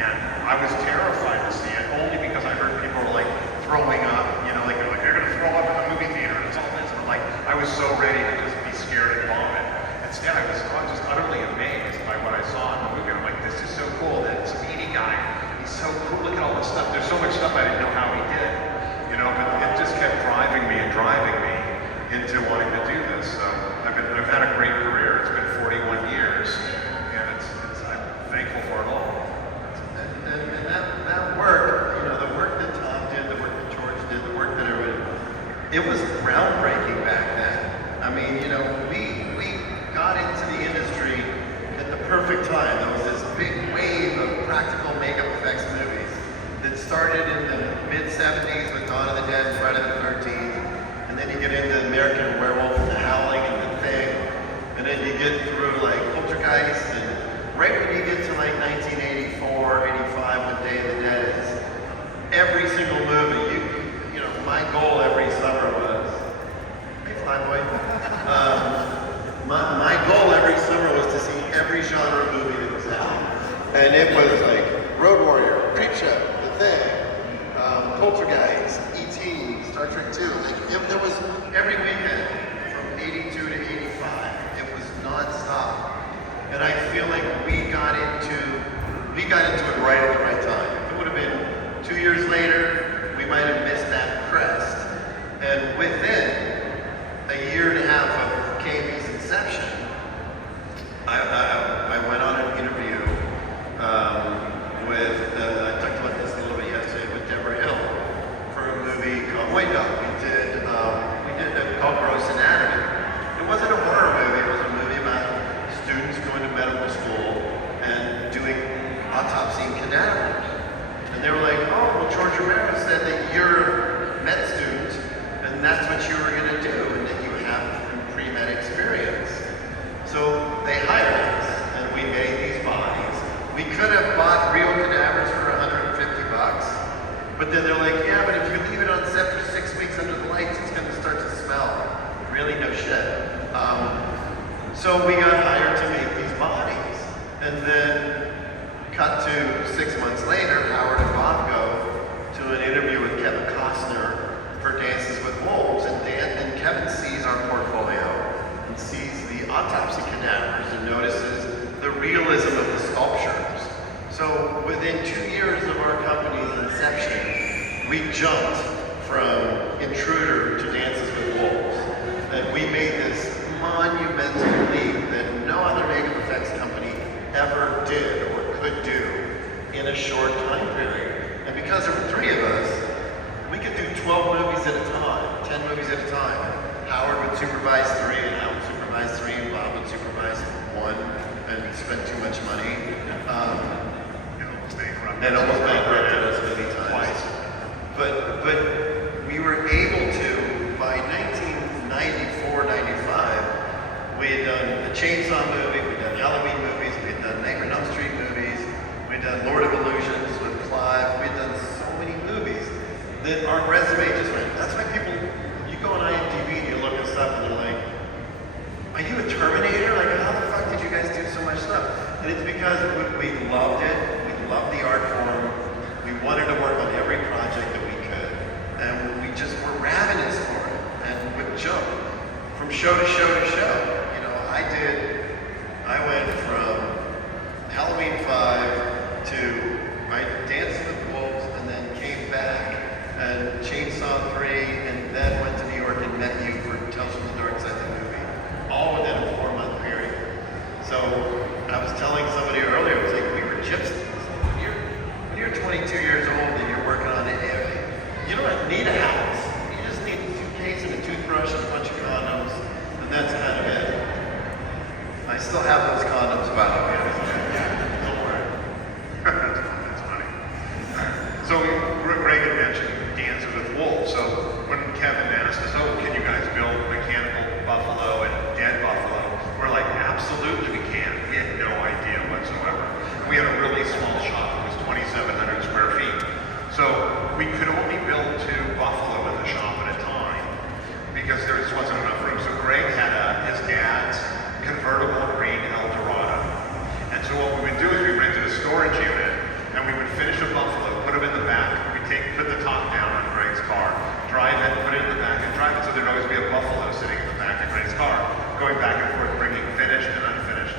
And I was terrified to see it only because I heard people were like throwing up, like you're going to throw up in the movie theater. And it's all this, and I was so ready to just be scared and vomit. Instead, I was just utterly amazed by what I saw in the movie. I'm like, this is so cool. That Speedy guy, he's so cool. Look at all this stuff. There's so much stuff I didn't know how he did, but it just kept driving me into wanting to do this. So I've had a great career. It's been 41 years, and I'm thankful for it all. And that work, the work that Tom did, the work that George did, the work that everybody, it was groundbreaking back then. We got into the industry at the perfect time. There was this big wave of practical makeup effects movies that started in the mid-'70s with Dawn of the Dead and Friday the 13th, and then you get into American Werewolf and The Howling and The Thing, and then you get through like Poltergeist, and right when you get to like 1984, 85, when Day of the Dead is, every single movie, my goal every summer was, got into it right at the right time. If it would have been 2 years later, we might have missed that crest. And within a year and a half of KNB's inception, I went on an interview with, I talked about this a little bit yesterday, with Deborah Hill for a movie called White Dog. We did a called Gross Anatomy. It wasn't a horror movie, it was a movie about students going to medical school and doing autopsying cadavers. And they were like, oh, well, George Romero said that you're a med student and that's what you were going to do and that you have pre-med experience. So they hired us and we made these bodies. We could have bought real cadavers for $150, but then they're like, yeah, but if you leave it on set for 6 weeks under the lights, it's going to start to smell. Really, no shit. So we got hired to make these bodies. And then cut to 6 months later, Howard and Bob go to an interview with Kevin Costner for Dances with Wolves. And Kevin sees our portfolio and sees the autopsy cadavers and notices the realism of the sculptures. So within 2 years of our company's inception, we jumped from Intruder to Dances with Wolves. And we made this monumental leap that no other makeup effects company ever did or could do in a short time period. And because there were 3 of us, we could do 12 movies at a time, 10 movies at a time. Howard would supervise 3, and I would supervise 3, and Bob would supervise 1, and spend too much money. And almost bankrupted us many times. But we were able to, by 1994, 95, we had done the Chainsaw movie, we'd done Halloween movies, we'd done Nightmare on Elm Street movies, we'd done Lord of Illusions with Clive, we'd done so many movies that our resume just went. That's why people, you go on IMDb and you look us up and they're like, are you a Terminator? Like, how the fuck did you guys do so much stuff? And it's because we loved it, we loved the art form, we wanted to work on every project that we could, and we just were ravenous for it, and would jump from show to show to show. You know, I went from Halloween 5 to Dancing with Wolves, and then came back and Chainsaw 3, and then went to New York and met you for Tales from the Dark Side, the movie, all within a 4-month period. So I was telling somebody earlier, it was like we were gypsies. When you're 22 years old and you're working on it, you don't need a house. You just need a suitcase and a toothbrush and a bunch of condoms, and that's kind of it. I still have those condoms, by the way. Don't worry. That's funny. So Greg had mentioned Dances with Wolves. So when Kevin asked us, oh, can you guys build mechanical buffalo and dead buffalo? We're like, absolutely we can. We had no idea whatsoever. We had a really small shop. It was 2,700 square feet. So we could only build 2 buffalo in the shop at a time because there just wasn't enough room. So Greg had his dad's convertible green Eldorado. And so what we would do is we rented a storage unit and we would finish a buffalo, put him in the back, put the top down on Greg's car, drive it, put it in the back and drive it. So there'd always be a buffalo sitting in the back of Greg's car, going back and forth, bringing finished and unfinished.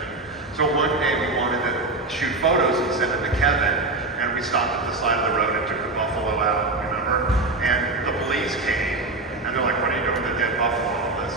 So one day we wanted to shoot photos and send them to Kevin, and we stopped at the side of the road and took the buffalo out, remember? And the police came, and they're like, what are you doing with the dead buffalo and all this?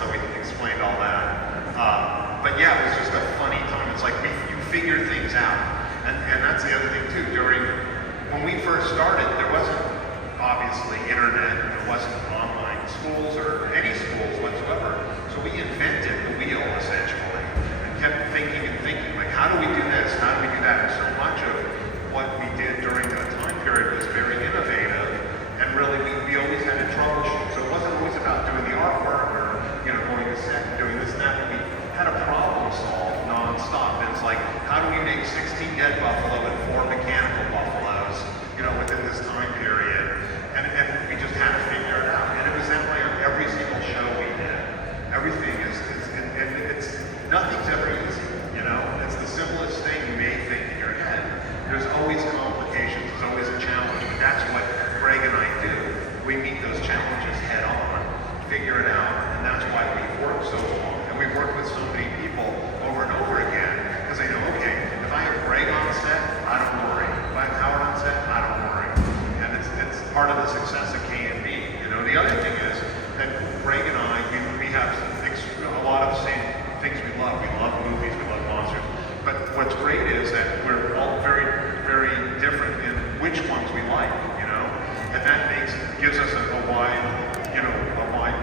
Greg and I, we have a lot of the same things we love. We love movies, we love monsters. But what's great is that we're all very, very different in which ones we like, you know? And that gives us a wide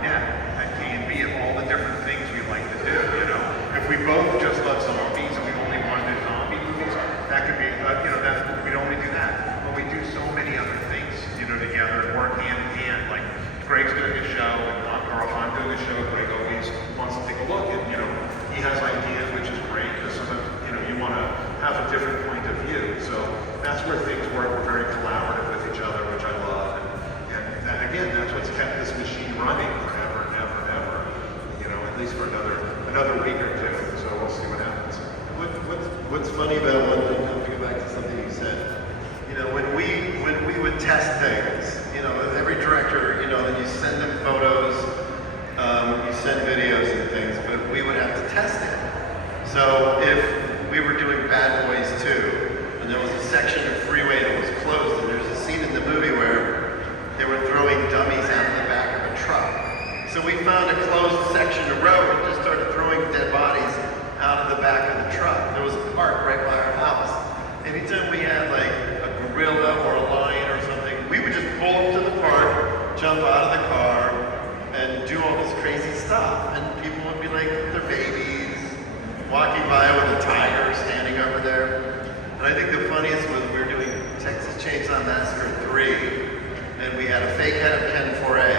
net at KNB of all the different things we like to do, you know? If we both just love zombies and we only want to do zombie movies, that could be, we'd only do that. But we do so many other things, you know, together and work hand in hand. Like Greg's doing a show, or if I'm doing a show, Greg always wants to take a look, and you know, he has ideas, which is great, because sometimes, you know, you want to have a different point of view. So that's where things work. We're very collaborative with each other, which I love. And that, again, that's what's kept this machine running forever and ever and ever, you know, at least for another week or two. So we'll see what happens. What's funny about one thing, to go back to something you said, you know, when we would test things, you know, every director, you know, then you send them photos, you send videos and things, but we would have to test it. So if we were doing Bad Boys 2, and there was a section of freeway that was closed, and there's a scene in the movie where they were throwing dummies out of the back of a truck. So we found a closed section of road and just started throwing dead bodies out of the back of the truck. There was a park right by our house. Anytime we had like a gorilla or a lion or something, we would just pull them to the park, jump out of the car, and do all this crazy stuff. And people would be like their babies, walking by with a tiger standing over there. And I think the funniest was we were doing Texas Chainsaw Massacre 3, and we had a fake head of Ken Foray,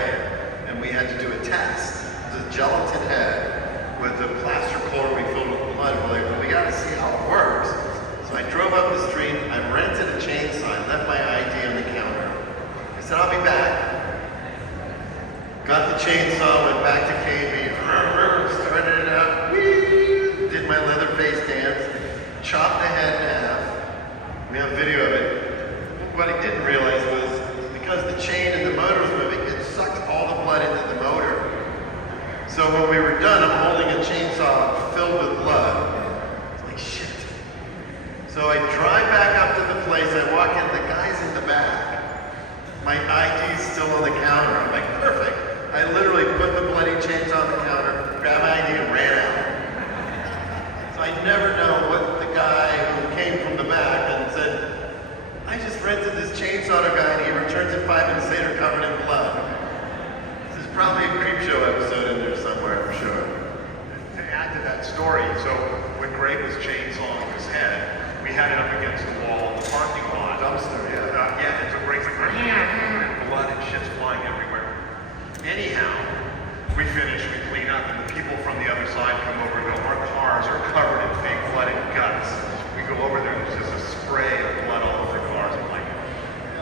and we had to do a test. It was a gelatin head with a plaster chlor we filled with blood. We're like, well, we gotta see how it works. So I drove up the street, I rented a chainsaw, I left my ID on the counter. I said, I'll be back. Got the chainsaw, went back to KNB, started it up, did my Leatherface dance, chopped the head in half. We have video of it. What I didn't realize was, because the chain and the motor was moving, it sucked all the blood into the motor. So when we were done, I'm holding a chainsaw filled with blood. It's like, shit. So I drive back up to the place, I walk in, the guy's in the back. My ID's still on the counter. I'm like, perfect. I literally put the bloody chainsaw on the counter, grabbed my ID and ran out. So I never know what the guy who came from the back and said, I just rented this chainsaw to a guy and he returns it 5 minutes later covered in blood. This is probably a creep show episode in there somewhere, I'm sure. To add to that story, so when Greg was chainsawing his head, we had it up against the wall in the parking lot. Dumpster, yeah. And so Greg's like, and blood and shit's flying everywhere. Anyhow, we finish, we clean up, and the people from the other side come over and go, our cars are covered in fake blood and guts. We go over there and there's just a spray of blood all over the cars. I'm like,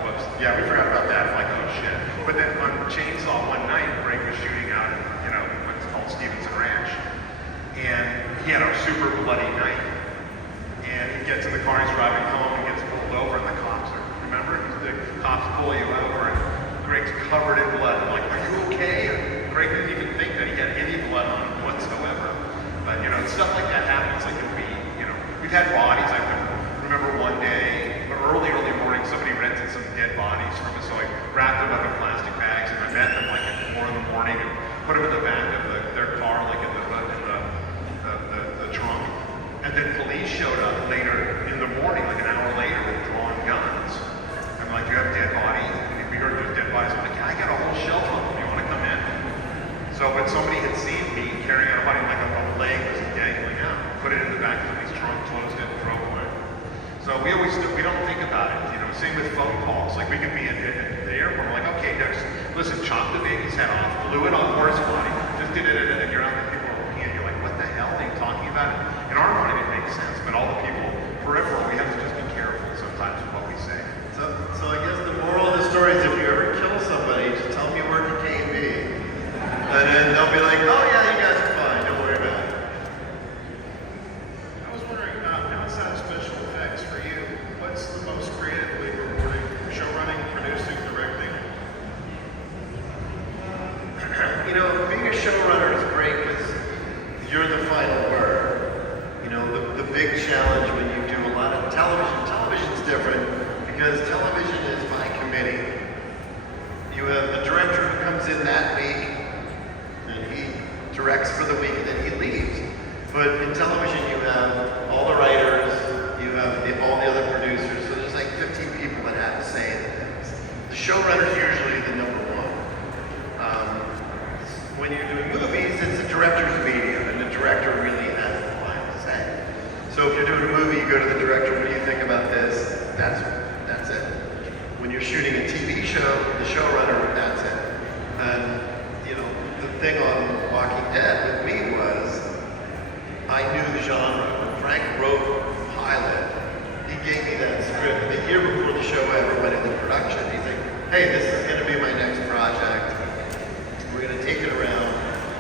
whoops. Yeah, we forgot about that. I'm like, oh shit. But then on Chainsaw one night, Greg was shooting out, you know, what's called Stevenson Ranch. And he had a super bloody night. And he gets in the car, he's driving home and gets pulled over, and the cops are, remember? The cops pull you over, and Greg's covered in blood. I'm like, are you okay? And Greg didn't even think that he had any blood on him whatsoever. But, you know, stuff like that happens. Like, we've had bodies. I remember one day, early morning, somebody rented some dead bodies from us, so I wrapped them up in plastic bags, and I met them like at 4 in the morning and put them in the back of their car, like in the trunk. And then police showed up later in the morning, like an hour later, with drawn guns. I'm like, you have dead bodies? And we heard there's dead bodies. I'm like, yeah, I got a whole shelf of them. You want to come in? So, but somebody had seen me carrying out a body, like a leg was dangling out. Put it in the back of somebody's trunk, closed it, and drove away. So we don't think about it. You know, same with phone calls. Like we could be in the airport. We're like, okay, next, listen, chop the baby's head off, glue it on horse body, just did it, and you're out there. People are looking at you like, what the hell are you talking about? In our mind, it makes sense, but all the people peripheral, we have to just be careful sometimes with what we say. So I guess the moral of the story is if you ever kill somebody, just tell them you work at KNB. And then they'll be like, oh yeah, you guys are fine, don't worry about it. I was wondering, outside of special effects for you, what's the most creatively rewarding? Show running, producing, directing? You know, being a showrunner is great because you're the final word. You know, the big challenge when you do a lot of television's different because television is by committee. You have the director who comes in that week, directs for the week, and then he leaves. But in television, you have all the writers, you have all the other producers, so there's like 15 people that have to say it. The showrunner is usually the number one. When you're doing movies, it's a director's medium, and the director really has the final say. So if you're doing a movie, you go to the director, what do you think about this? That's it. When you're shooting a TV show, the showrunner, that's it. And, you know, the thing on Walking Dead with me was, I knew the genre. When Frank wrote Pilot, he gave me that script the year before the show ever went into production. He's like, hey, this is going to be my next project. We're going to take it around,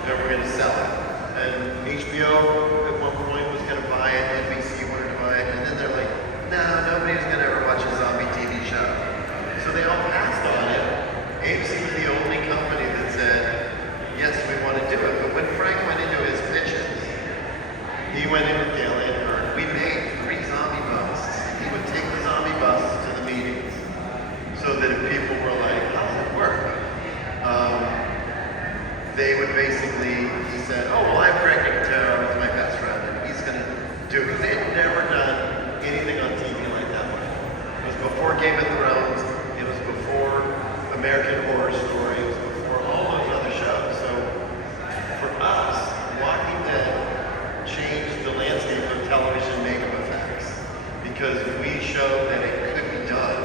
and we're going to sell it. And HBO at one point was going to buy it, NBC wanted to buy it, and then they're like, nah, nobody's going to ever watch a zombie TV show. So they all passed on it. AMC was the only company that said, yes, we want to do it. But when Frank went into his pitches, he went in with Gail Earnhardt. We made 3 zombie busts. He would take the zombie busts to the meetings so that if people were like, how does it work? They would basically, he said, oh, well, I have Greg Nicotero as my best friend, and he's going to do it. They had never done anything on TV like that one. It was before Game of Thrones. It was before American Horror Story. It was before all those other shows. So for us, Walking Dead changed the landscape of television makeup effects because we showed that it could be done.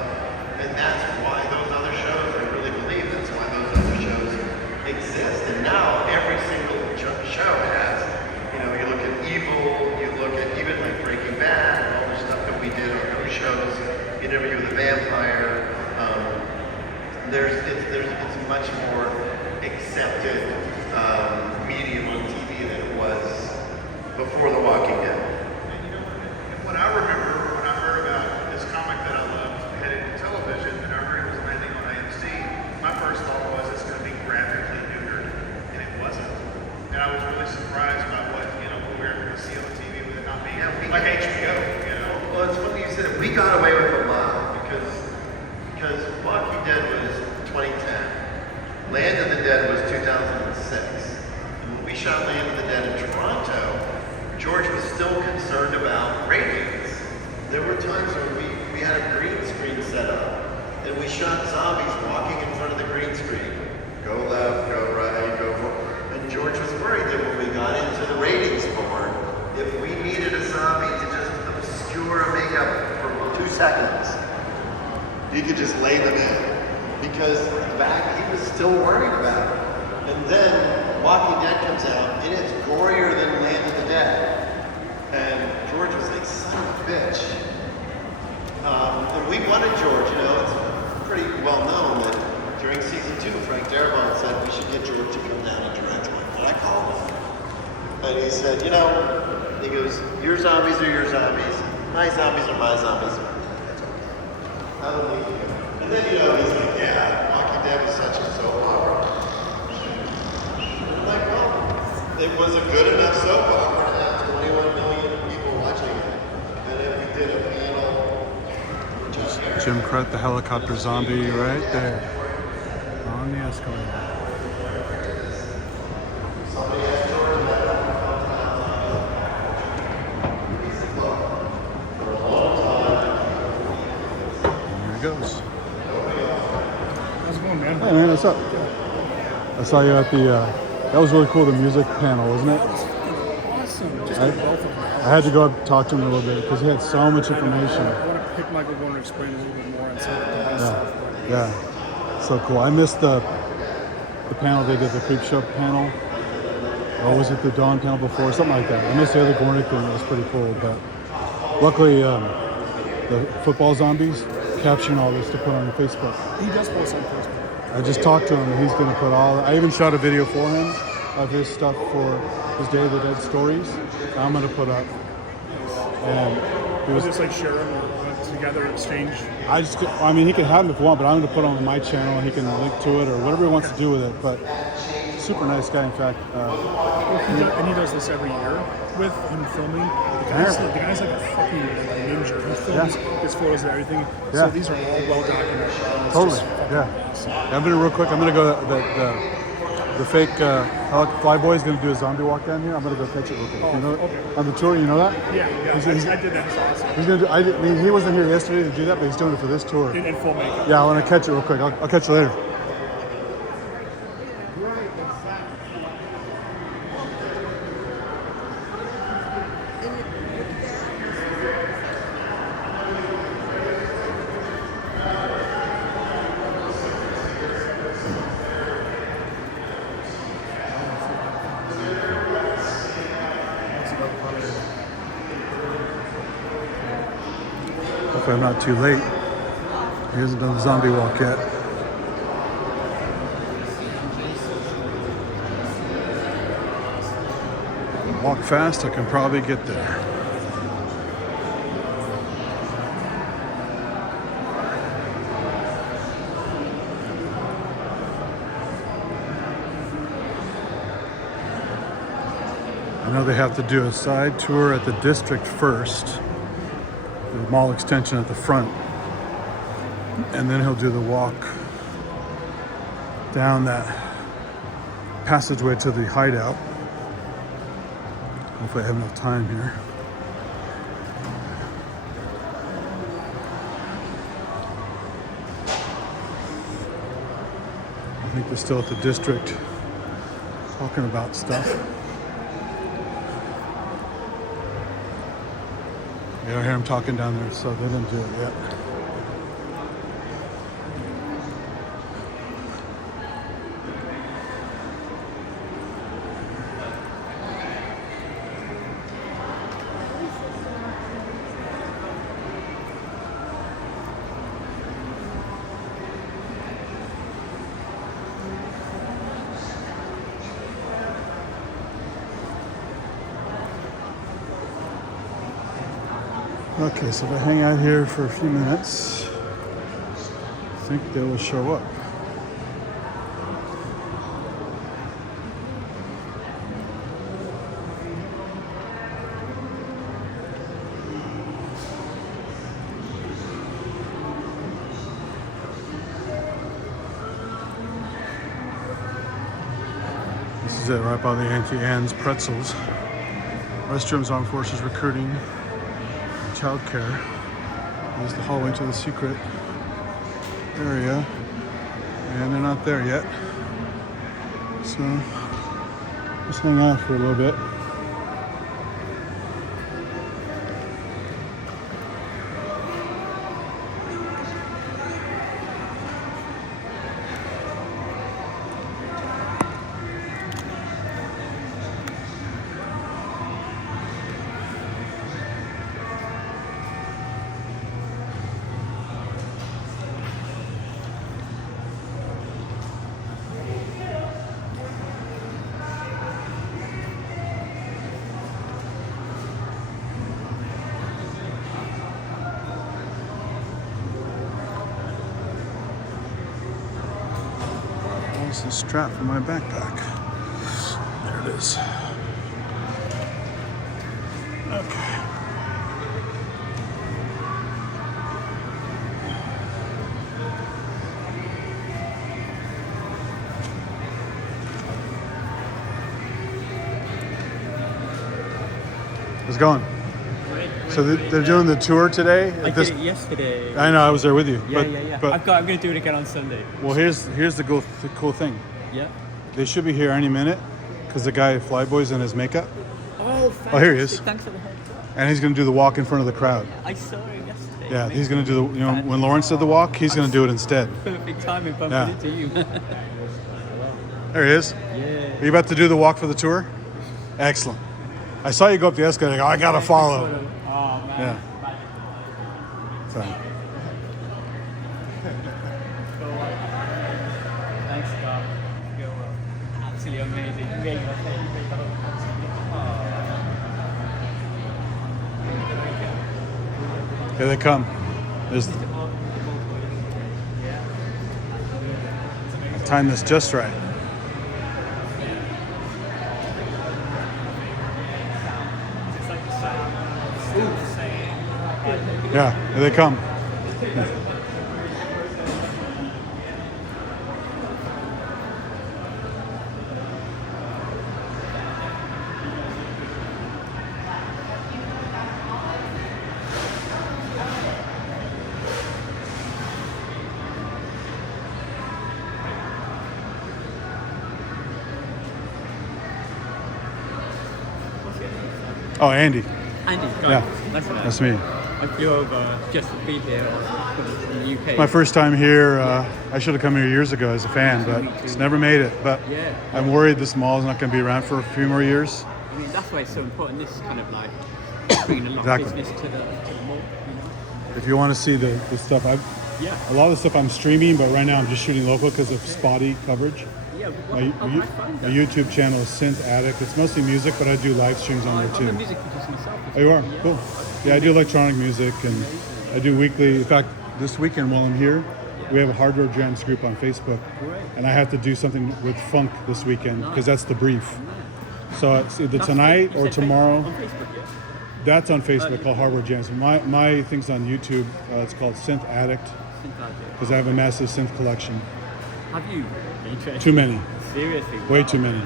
And that's why those other shows, I really believe that's why those other shows exist. And now every single show has, you know, you look at Evil, you look at even like Breaking Bad, and all the stuff that we did on those shows, Interview with the Vampire. It's much more accepted medium on TV than it was before The Walking Dead. And you know, when I remember when I heard about this comic that I loved headed to television, and I heard it was landing on AMC, my first thought was it's going to be graphically neutered, and it wasn't. And I was really surprised by what we were able to see on TV with it not being like HBO. Well, it's funny you said it. We got away with a lot because Walking Dead was 2010. Land of the Dead was 2006. And when we shot Land of the Dead in Toronto, George was still concerned about ratings. There were times when we had a green screen set up, and we shot zombies walking in front of the green screen. Go left, go right, go forward. And George was worried that when we got into the ratings board, if we needed a zombie to just obscure a makeup for 2 seconds, he could just lay them in. Because back, he was still worried about it. And then Walking Dead comes out, and it's gorier than Land of the Dead. And George was like, son of a bitch. And we wanted George, it's pretty well known that during season 2, Frank Darabont said we should get George to come down and direct one. And I called him. And he said, he goes, your zombies are your zombies. My zombies are my zombies. That's okay. I don't need you. And then, he's like, yeah, Walking Dead was such a soap opera. And I'm like, well, it was a good enough soap opera to have 21 million people watching it. And then we did a panel. Jim Crett, the helicopter zombie, right there on the escalator. Somebody asked George about for a long time. There he goes. How's it going, man? Hey man, what's up? I saw you at the, that was really cool, the music panel, wasn't it? Awesome. Just both of them. I had to go up and talk to him a little bit because he had so much information. I want to pick Michael Gorman to explain a little bit more on some of the stuff. Yeah, so cool. I missed the panel they did, the Creep Show panel. Or was it the Dawn panel before? Something like that. I missed the other Gornick thing. It was pretty cool. But luckily, the football zombies capturing all this to put on Facebook. He does post on Facebook. I just talked to him, and he's going to put all. I even shot a video for him of his stuff for his Day of the Dead stories. I'm going to put up. And Was this like share them or together exchange? I mean, he can have them if you want, but I'm going to put them on my channel, and he can link to it or whatever he wants to do with it. But super nice guy, in fact. And he does this every year with him filming. The guy's like a fucking ninja. He films his photos and everything. So these are all well documented. Totally. Yeah. I'm going to real quick. I'm going to go to the fake Flyboy is going to do a zombie walk down here. I'm going to go catch it real quick. You know, okay. on the tour, you know that? Yeah, I did that. It's awesome. He's going to do, I mean, he wasn't here yesterday to do that, but he's doing it for this tour. In full makeup. Yeah, I want to catch it real quick. I'll catch you later. Hopefully I'm not too late. He hasn't done the zombie walk yet. Walk fast, I can probably get there. I know they have to do a side tour at the district first. The mall extension at the front, and then he'll do the walk down that passageway to the hideout. Hopefully I have enough time here. I think they're still at the district talking about stuff. Yeah, I hear him talking down there, so they didn't do it yet. Okay, so if I hang out here for a few minutes, I think they will show up. This is it, right by the Auntie Anne's Pretzels. Restrooms, Armed Forces Recruiting, childcare. There's the hallway to the secret area, and they're not there yet. So just hang out for a little bit. The strap for my backpack. There it is. Okay. How's it going? So they're doing the tour today? I did it yesterday. I know, I was there with you. Yeah. But I'm going to do it again on Sunday. well, here's the cool thing. Yeah. They should be here any minute because the guy at Flyboy's in his makeup. Oh, Oh, here he is. Thanks for the heads up. And he's going to do the walk in front of the crowd. I saw it yesterday. Yeah, he's going to do the, when Lawrence did the walk, he's going to do it instead. Perfect timing bumping Yeah. into you. There he is. Yeah. Are you about to do the walk for the tour? Excellent. I saw you go up the escalator. I got to follow. Oh, man. Yeah. So, Thanks, Scott. You're absolutely amazing. here they come. There's time this just right. Yeah, here they come. Oh, Andy. Andy, Yeah, that's me. I flew over just to be here in the UK. My first time here. I should have come here years ago as a fan, but it's never made it. But Yeah. I'm worried this mall is not going to be around for a few more years. I mean, that's why it's so important. This is kind of like bringing a lot Exactly. of business to the mall. If you want to see the stuff, a lot of the stuff I'm streaming, but right now I'm just shooting local because of spotty coverage. Yeah, My YouTube channel is Synth Addict. It's mostly music, but I do live streams on there I'm a too. music producer myself. Oh, you are? Cool. Yeah, I do electronic music, and I do weekly. In fact, this weekend while I'm here, we have a Hardware Jams group on Facebook, and I have to do something with funk this weekend because that's the brief. So it's either tonight or tomorrow. On Facebook, yeah. That's on Facebook called Hardware Jams. My thing's on YouTube. It's called Synth Addict because I have a massive synth collection. Have you? Interesting. Too many. Seriously? Way too many.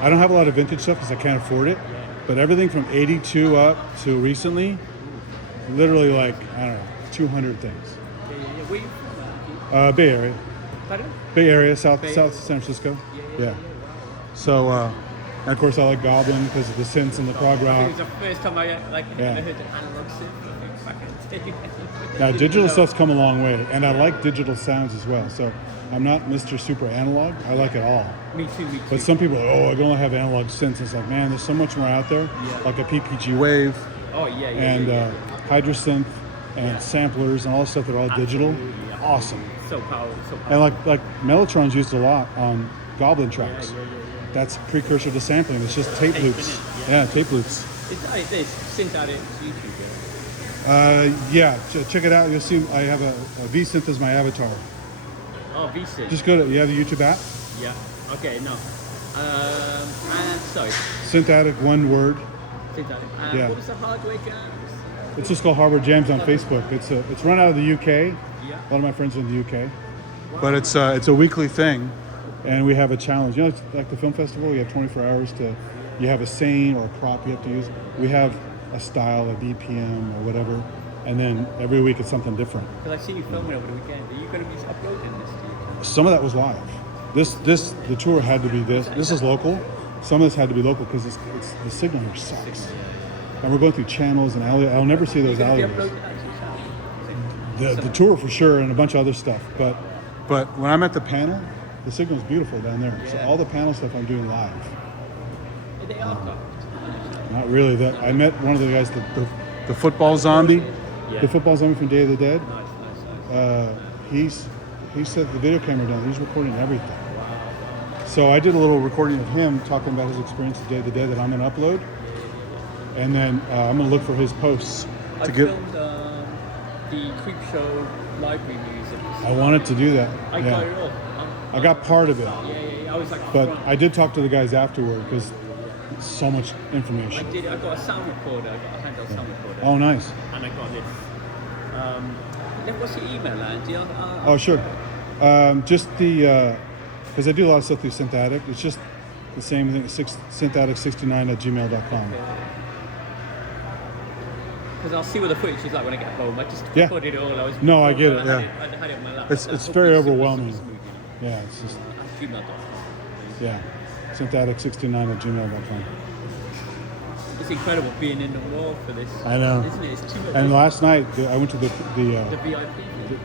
I don't have a lot of vintage stuff because I can't afford it. But everything from 82 up to recently, literally like, I don't know, 200 things. Where you from? Bay Area. Pardon? Bay Area, South San Francisco. Yeah. So, and of course I like Goblin because of the synths and the prog It rock. was the first time I ever heard an analog synth back in the day. Now digital stuff's come a long way, and I like digital sounds as well. So I'm not Mr. Super Analog. I like it all. Me too. But some people are, I only have analog synths. It's like, man, there's so much more out there. Like a PPG Wave. Oh, yeah. And Hydrosynth and samplers and all the stuff that are all digital. Awesome. So powerful. And like Mellotron's used a lot on Goblin tracks. That's precursor to sampling. It's just tape loops. Yeah, tape loops. It's like this. Synth Addict YouTube. Check it out. You'll see I have a V-Synth as my avatar. Oh, V-Synth. Just go to, you have the YouTube app? Yeah. Okay, no. And sorry. Synth Addict, one word. Synth Addict. Yeah. What was the hardware jams? It's just called Hardware Jams on Facebook. It's run out of the UK. Yeah. A lot of my friends are in the UK. But it's a weekly thing, and we have a challenge. You know, it's like the film festival. You have 24 hours you have a saying or a prop you have to use. We have a style, a BPM or whatever, and then every week it's something different. Because I see you filming over the weekend. Are you going to be uploading this to YouTube? Some of that was live. The tour had to be this. This is local. Some of this had to be local because the signal here sucks. And we're going through channels and I'll never see those alleyways. The tour for sure and a bunch of other stuff. But when I'm at the panel, the signal's beautiful down there. So all the panel stuff I'm doing live. They are Not really. I met one of the guys, the football zombie. Yeah. The football zombie from Day of the Dead. Nice. He set the video camera down. He's recording everything. So I did a little recording of him talking about his experience of Day of the Dead that I'm going to upload. And then I'm going to look for his posts I filmed the Creep Show library music. I wanted to do that. I got it all. I got part of it. Yeah. I was like, But I did talk to the guys afterward because so much information. I got a sound recorder. I got a handheld sound recorder. Oh, nice. And I got this. What's your email, Andy? Oh, sure. Just because I do a lot of stuff through Synth Addict. It's just the same thing, synthaddicts69@gmail.com. Because I'll see what the footage is like when I get home. I just recorded it all. I get it. I had it on my laptop. It's very overwhelming. Yeah, it's just gmail.com. synthaddicts69@gmail.com. It's incredible being in the wall for this. I know. Isn't it? It's too much. And last night I went to the VIP.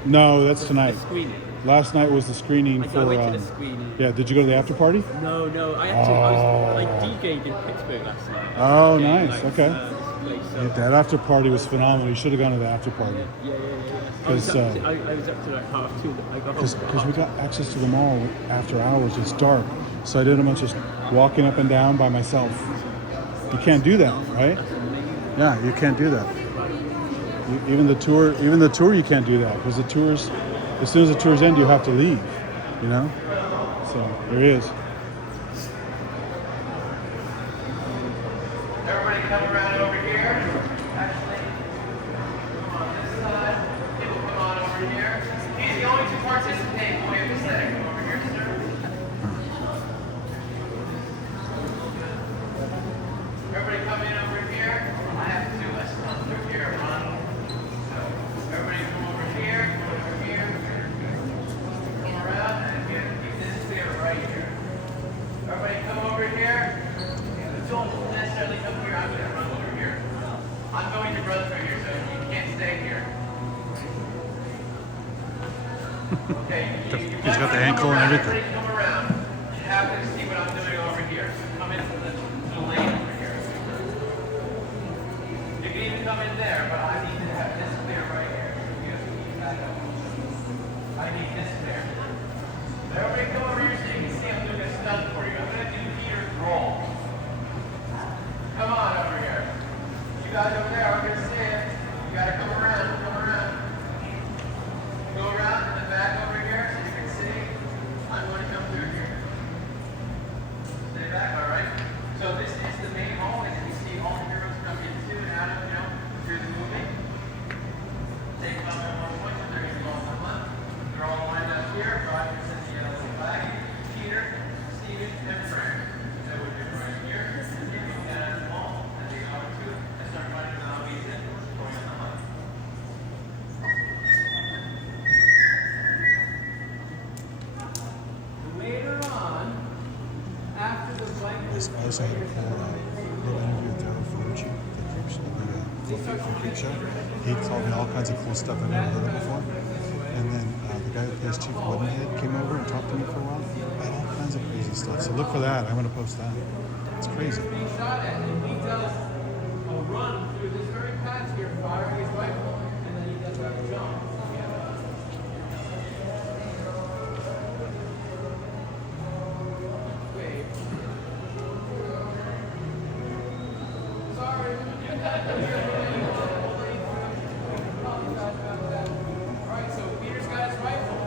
no, that's tonight. The screening. Last night was the screening I for. went to the screening. Yeah, did you go to the after party? No. I was DJ'd in Pittsburgh last night. Oh, nice. Okay. Place, so. That after party was phenomenal. You should have gone to the after party. Yeah. I was up to like 2:30. I got home. Because we got access to the mall after hours. It's dark, so I did a bunch of walking up and down by myself. You can't do that, right? Yeah, you can't do that. Even the tour, you can't do that because the tours. As soon as the tours end, you have to leave. You know. So there he is. Everybody come around over here. Actually, come on this side. People come on over here. He's the only to participate. Wait a second. Come over here, sir. Everybody come in over here. I have to do less come through here. So everybody come over here. Come over here. Come around and keep this chair right here. Everybody come over here. Don't necessarily come here. I'm going to run over here. He's got the ankle and everything. Come around. You have to see what I'm doing over here. So come into the lane over here. You can even come in there, but I need to have this clear right here. You have to keep that up. I need this clear. Everybody come over here so you can see I'm doing a stunt for you. I'm going to do Peter's roll. Come on over here. You guys over there, I'm going to see it. You got to come around, come around. Go around in the back over here so you can see. I want to come through here. Stay back, all right? So this is the main hall. As you can see, all the heroes come into and out of, through the movie. Take them up at one point, so they're going to go on the left. They're all lined up here. Roger sends the yellow flag. Peter, Steven, and Frank. So we're doing right here. And you can get out of the wall. And they go to and start running the zombies in. Going on the left. Later on, after the blanket I also had a little interview with Darryl Ferrucci, the Creep Show. He told me all kinds of cool stuff I've never heard of before. And then the guy who plays Chief Woodenhead came over and talked to me for a while about all kinds of crazy stuff. So look for that. I'm going to post that. It's crazy. being shot at, and he does a run through this very path here, firing his rifle, and then he does that jump. Wait. Sorry. Alright, so Peter's got his rifle.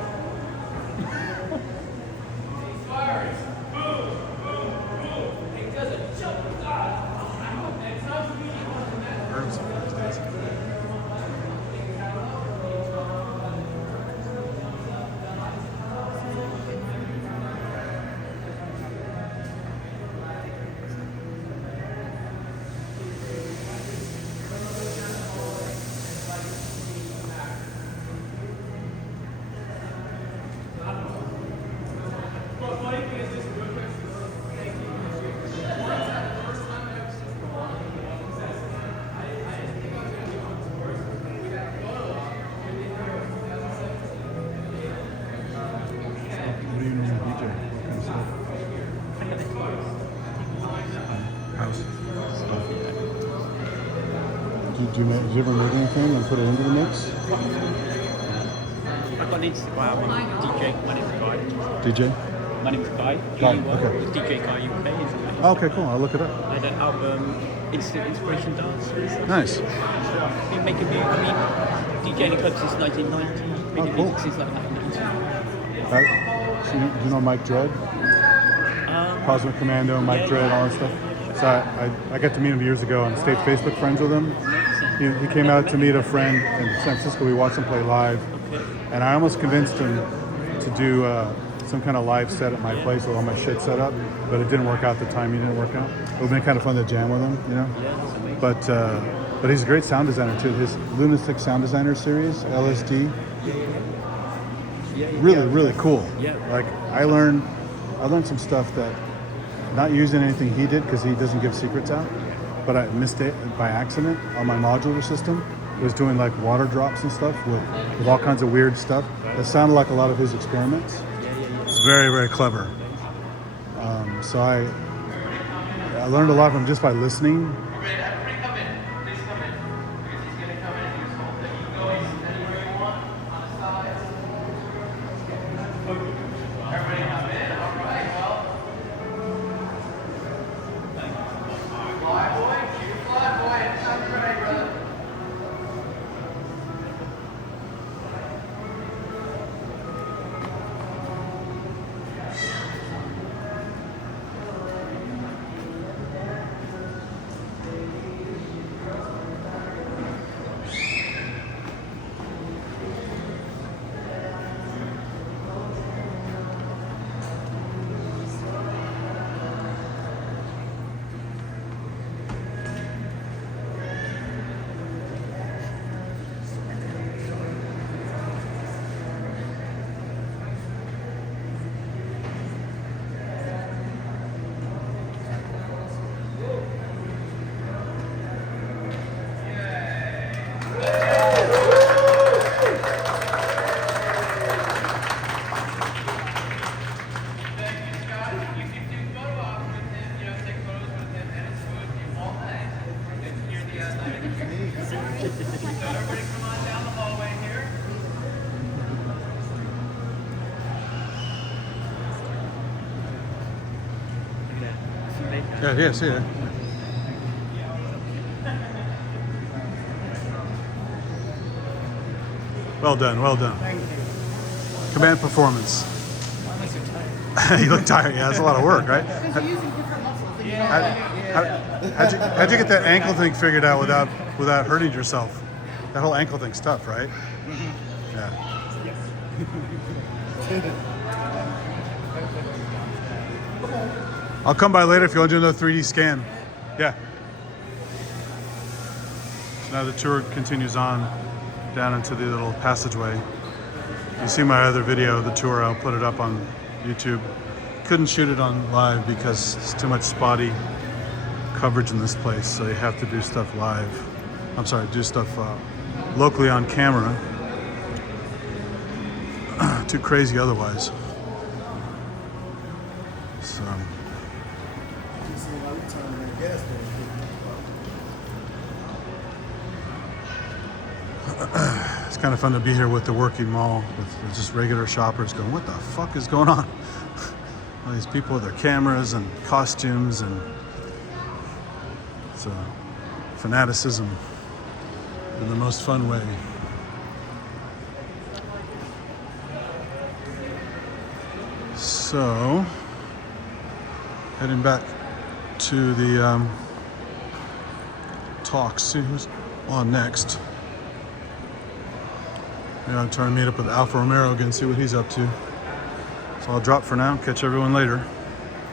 He's firing. Boom, boom, boom. He does a jump. And it's not me. Herbs on Thursdays. What do you know DJ? What kind of stuff? House stuff. Did you ever make anything and put it into the mix? I've got an Instagram, DJ, my name's Guy. DJ? My name's Guy. Guy, G-U-Y. okay. DJ Guy UK is my Oh, okay, cool. I'll look it up. I had an album, Instant Inspiration Dance. Nice. I've been making music, DJing in clubs since 1990. Making cool. music since like 1990. So you know Mike Dredd? Cosmic Commando, Mike Dredd, all that stuff. So I got to meet him years ago and stayed Facebook friends with him. He came out to meet a friend in San Francisco. We watched him play live. And I almost convinced him to do some kind of live set at my place with all my shit set up. But it didn't work out. The timing didn't work out. It would have been kind of fun to jam with him, But he's a great sound designer too. His Lunatic Sound Designer series, LSD, really cool. Yeah. Like I learned some stuff that not using anything he did because he doesn't give secrets out, but I missed it by accident on my modular system. Was doing like water drops and stuff with all kinds of weird stuff that sounded like a lot of his experiments. It's very clever. So I learned a lot from just by listening. Everybody come in. Please come in. Because he's going to come in and do his whole thing. You can go anywhere you want on the sides. Everybody come in. All right. Well, Flyboy, shoot Flyboy. Anytime you're ready, brother. Yeah, see it. Well done, well done. Thank you. Command performance. You look tired. Yeah, that's a lot of work, right? Because you're using different muscles. And How'd you get that ankle thing figured out without hurting yourself? That whole ankle thing's tough, right? Yeah. I'll come by later if you want to do another 3D scan. Yeah. So now the tour continues on down into the little passageway. You see my other video, the tour, I'll put it up on YouTube. Couldn't shoot it on live because it's too much spotty coverage in this place, so you have to do stuff live. I'm sorry, do stuff locally on camera. Too crazy otherwise. So. It's kind of fun to be here with the working mall with just regular shoppers going, what the fuck is going on? All these people with their cameras and costumes, and it's fanaticism in the most fun way. So, heading back to the talks, see who's on next. Yeah, I'm trying to meet up with Alfa Romero again, see what he's up to. So I'll drop for now, catch everyone later.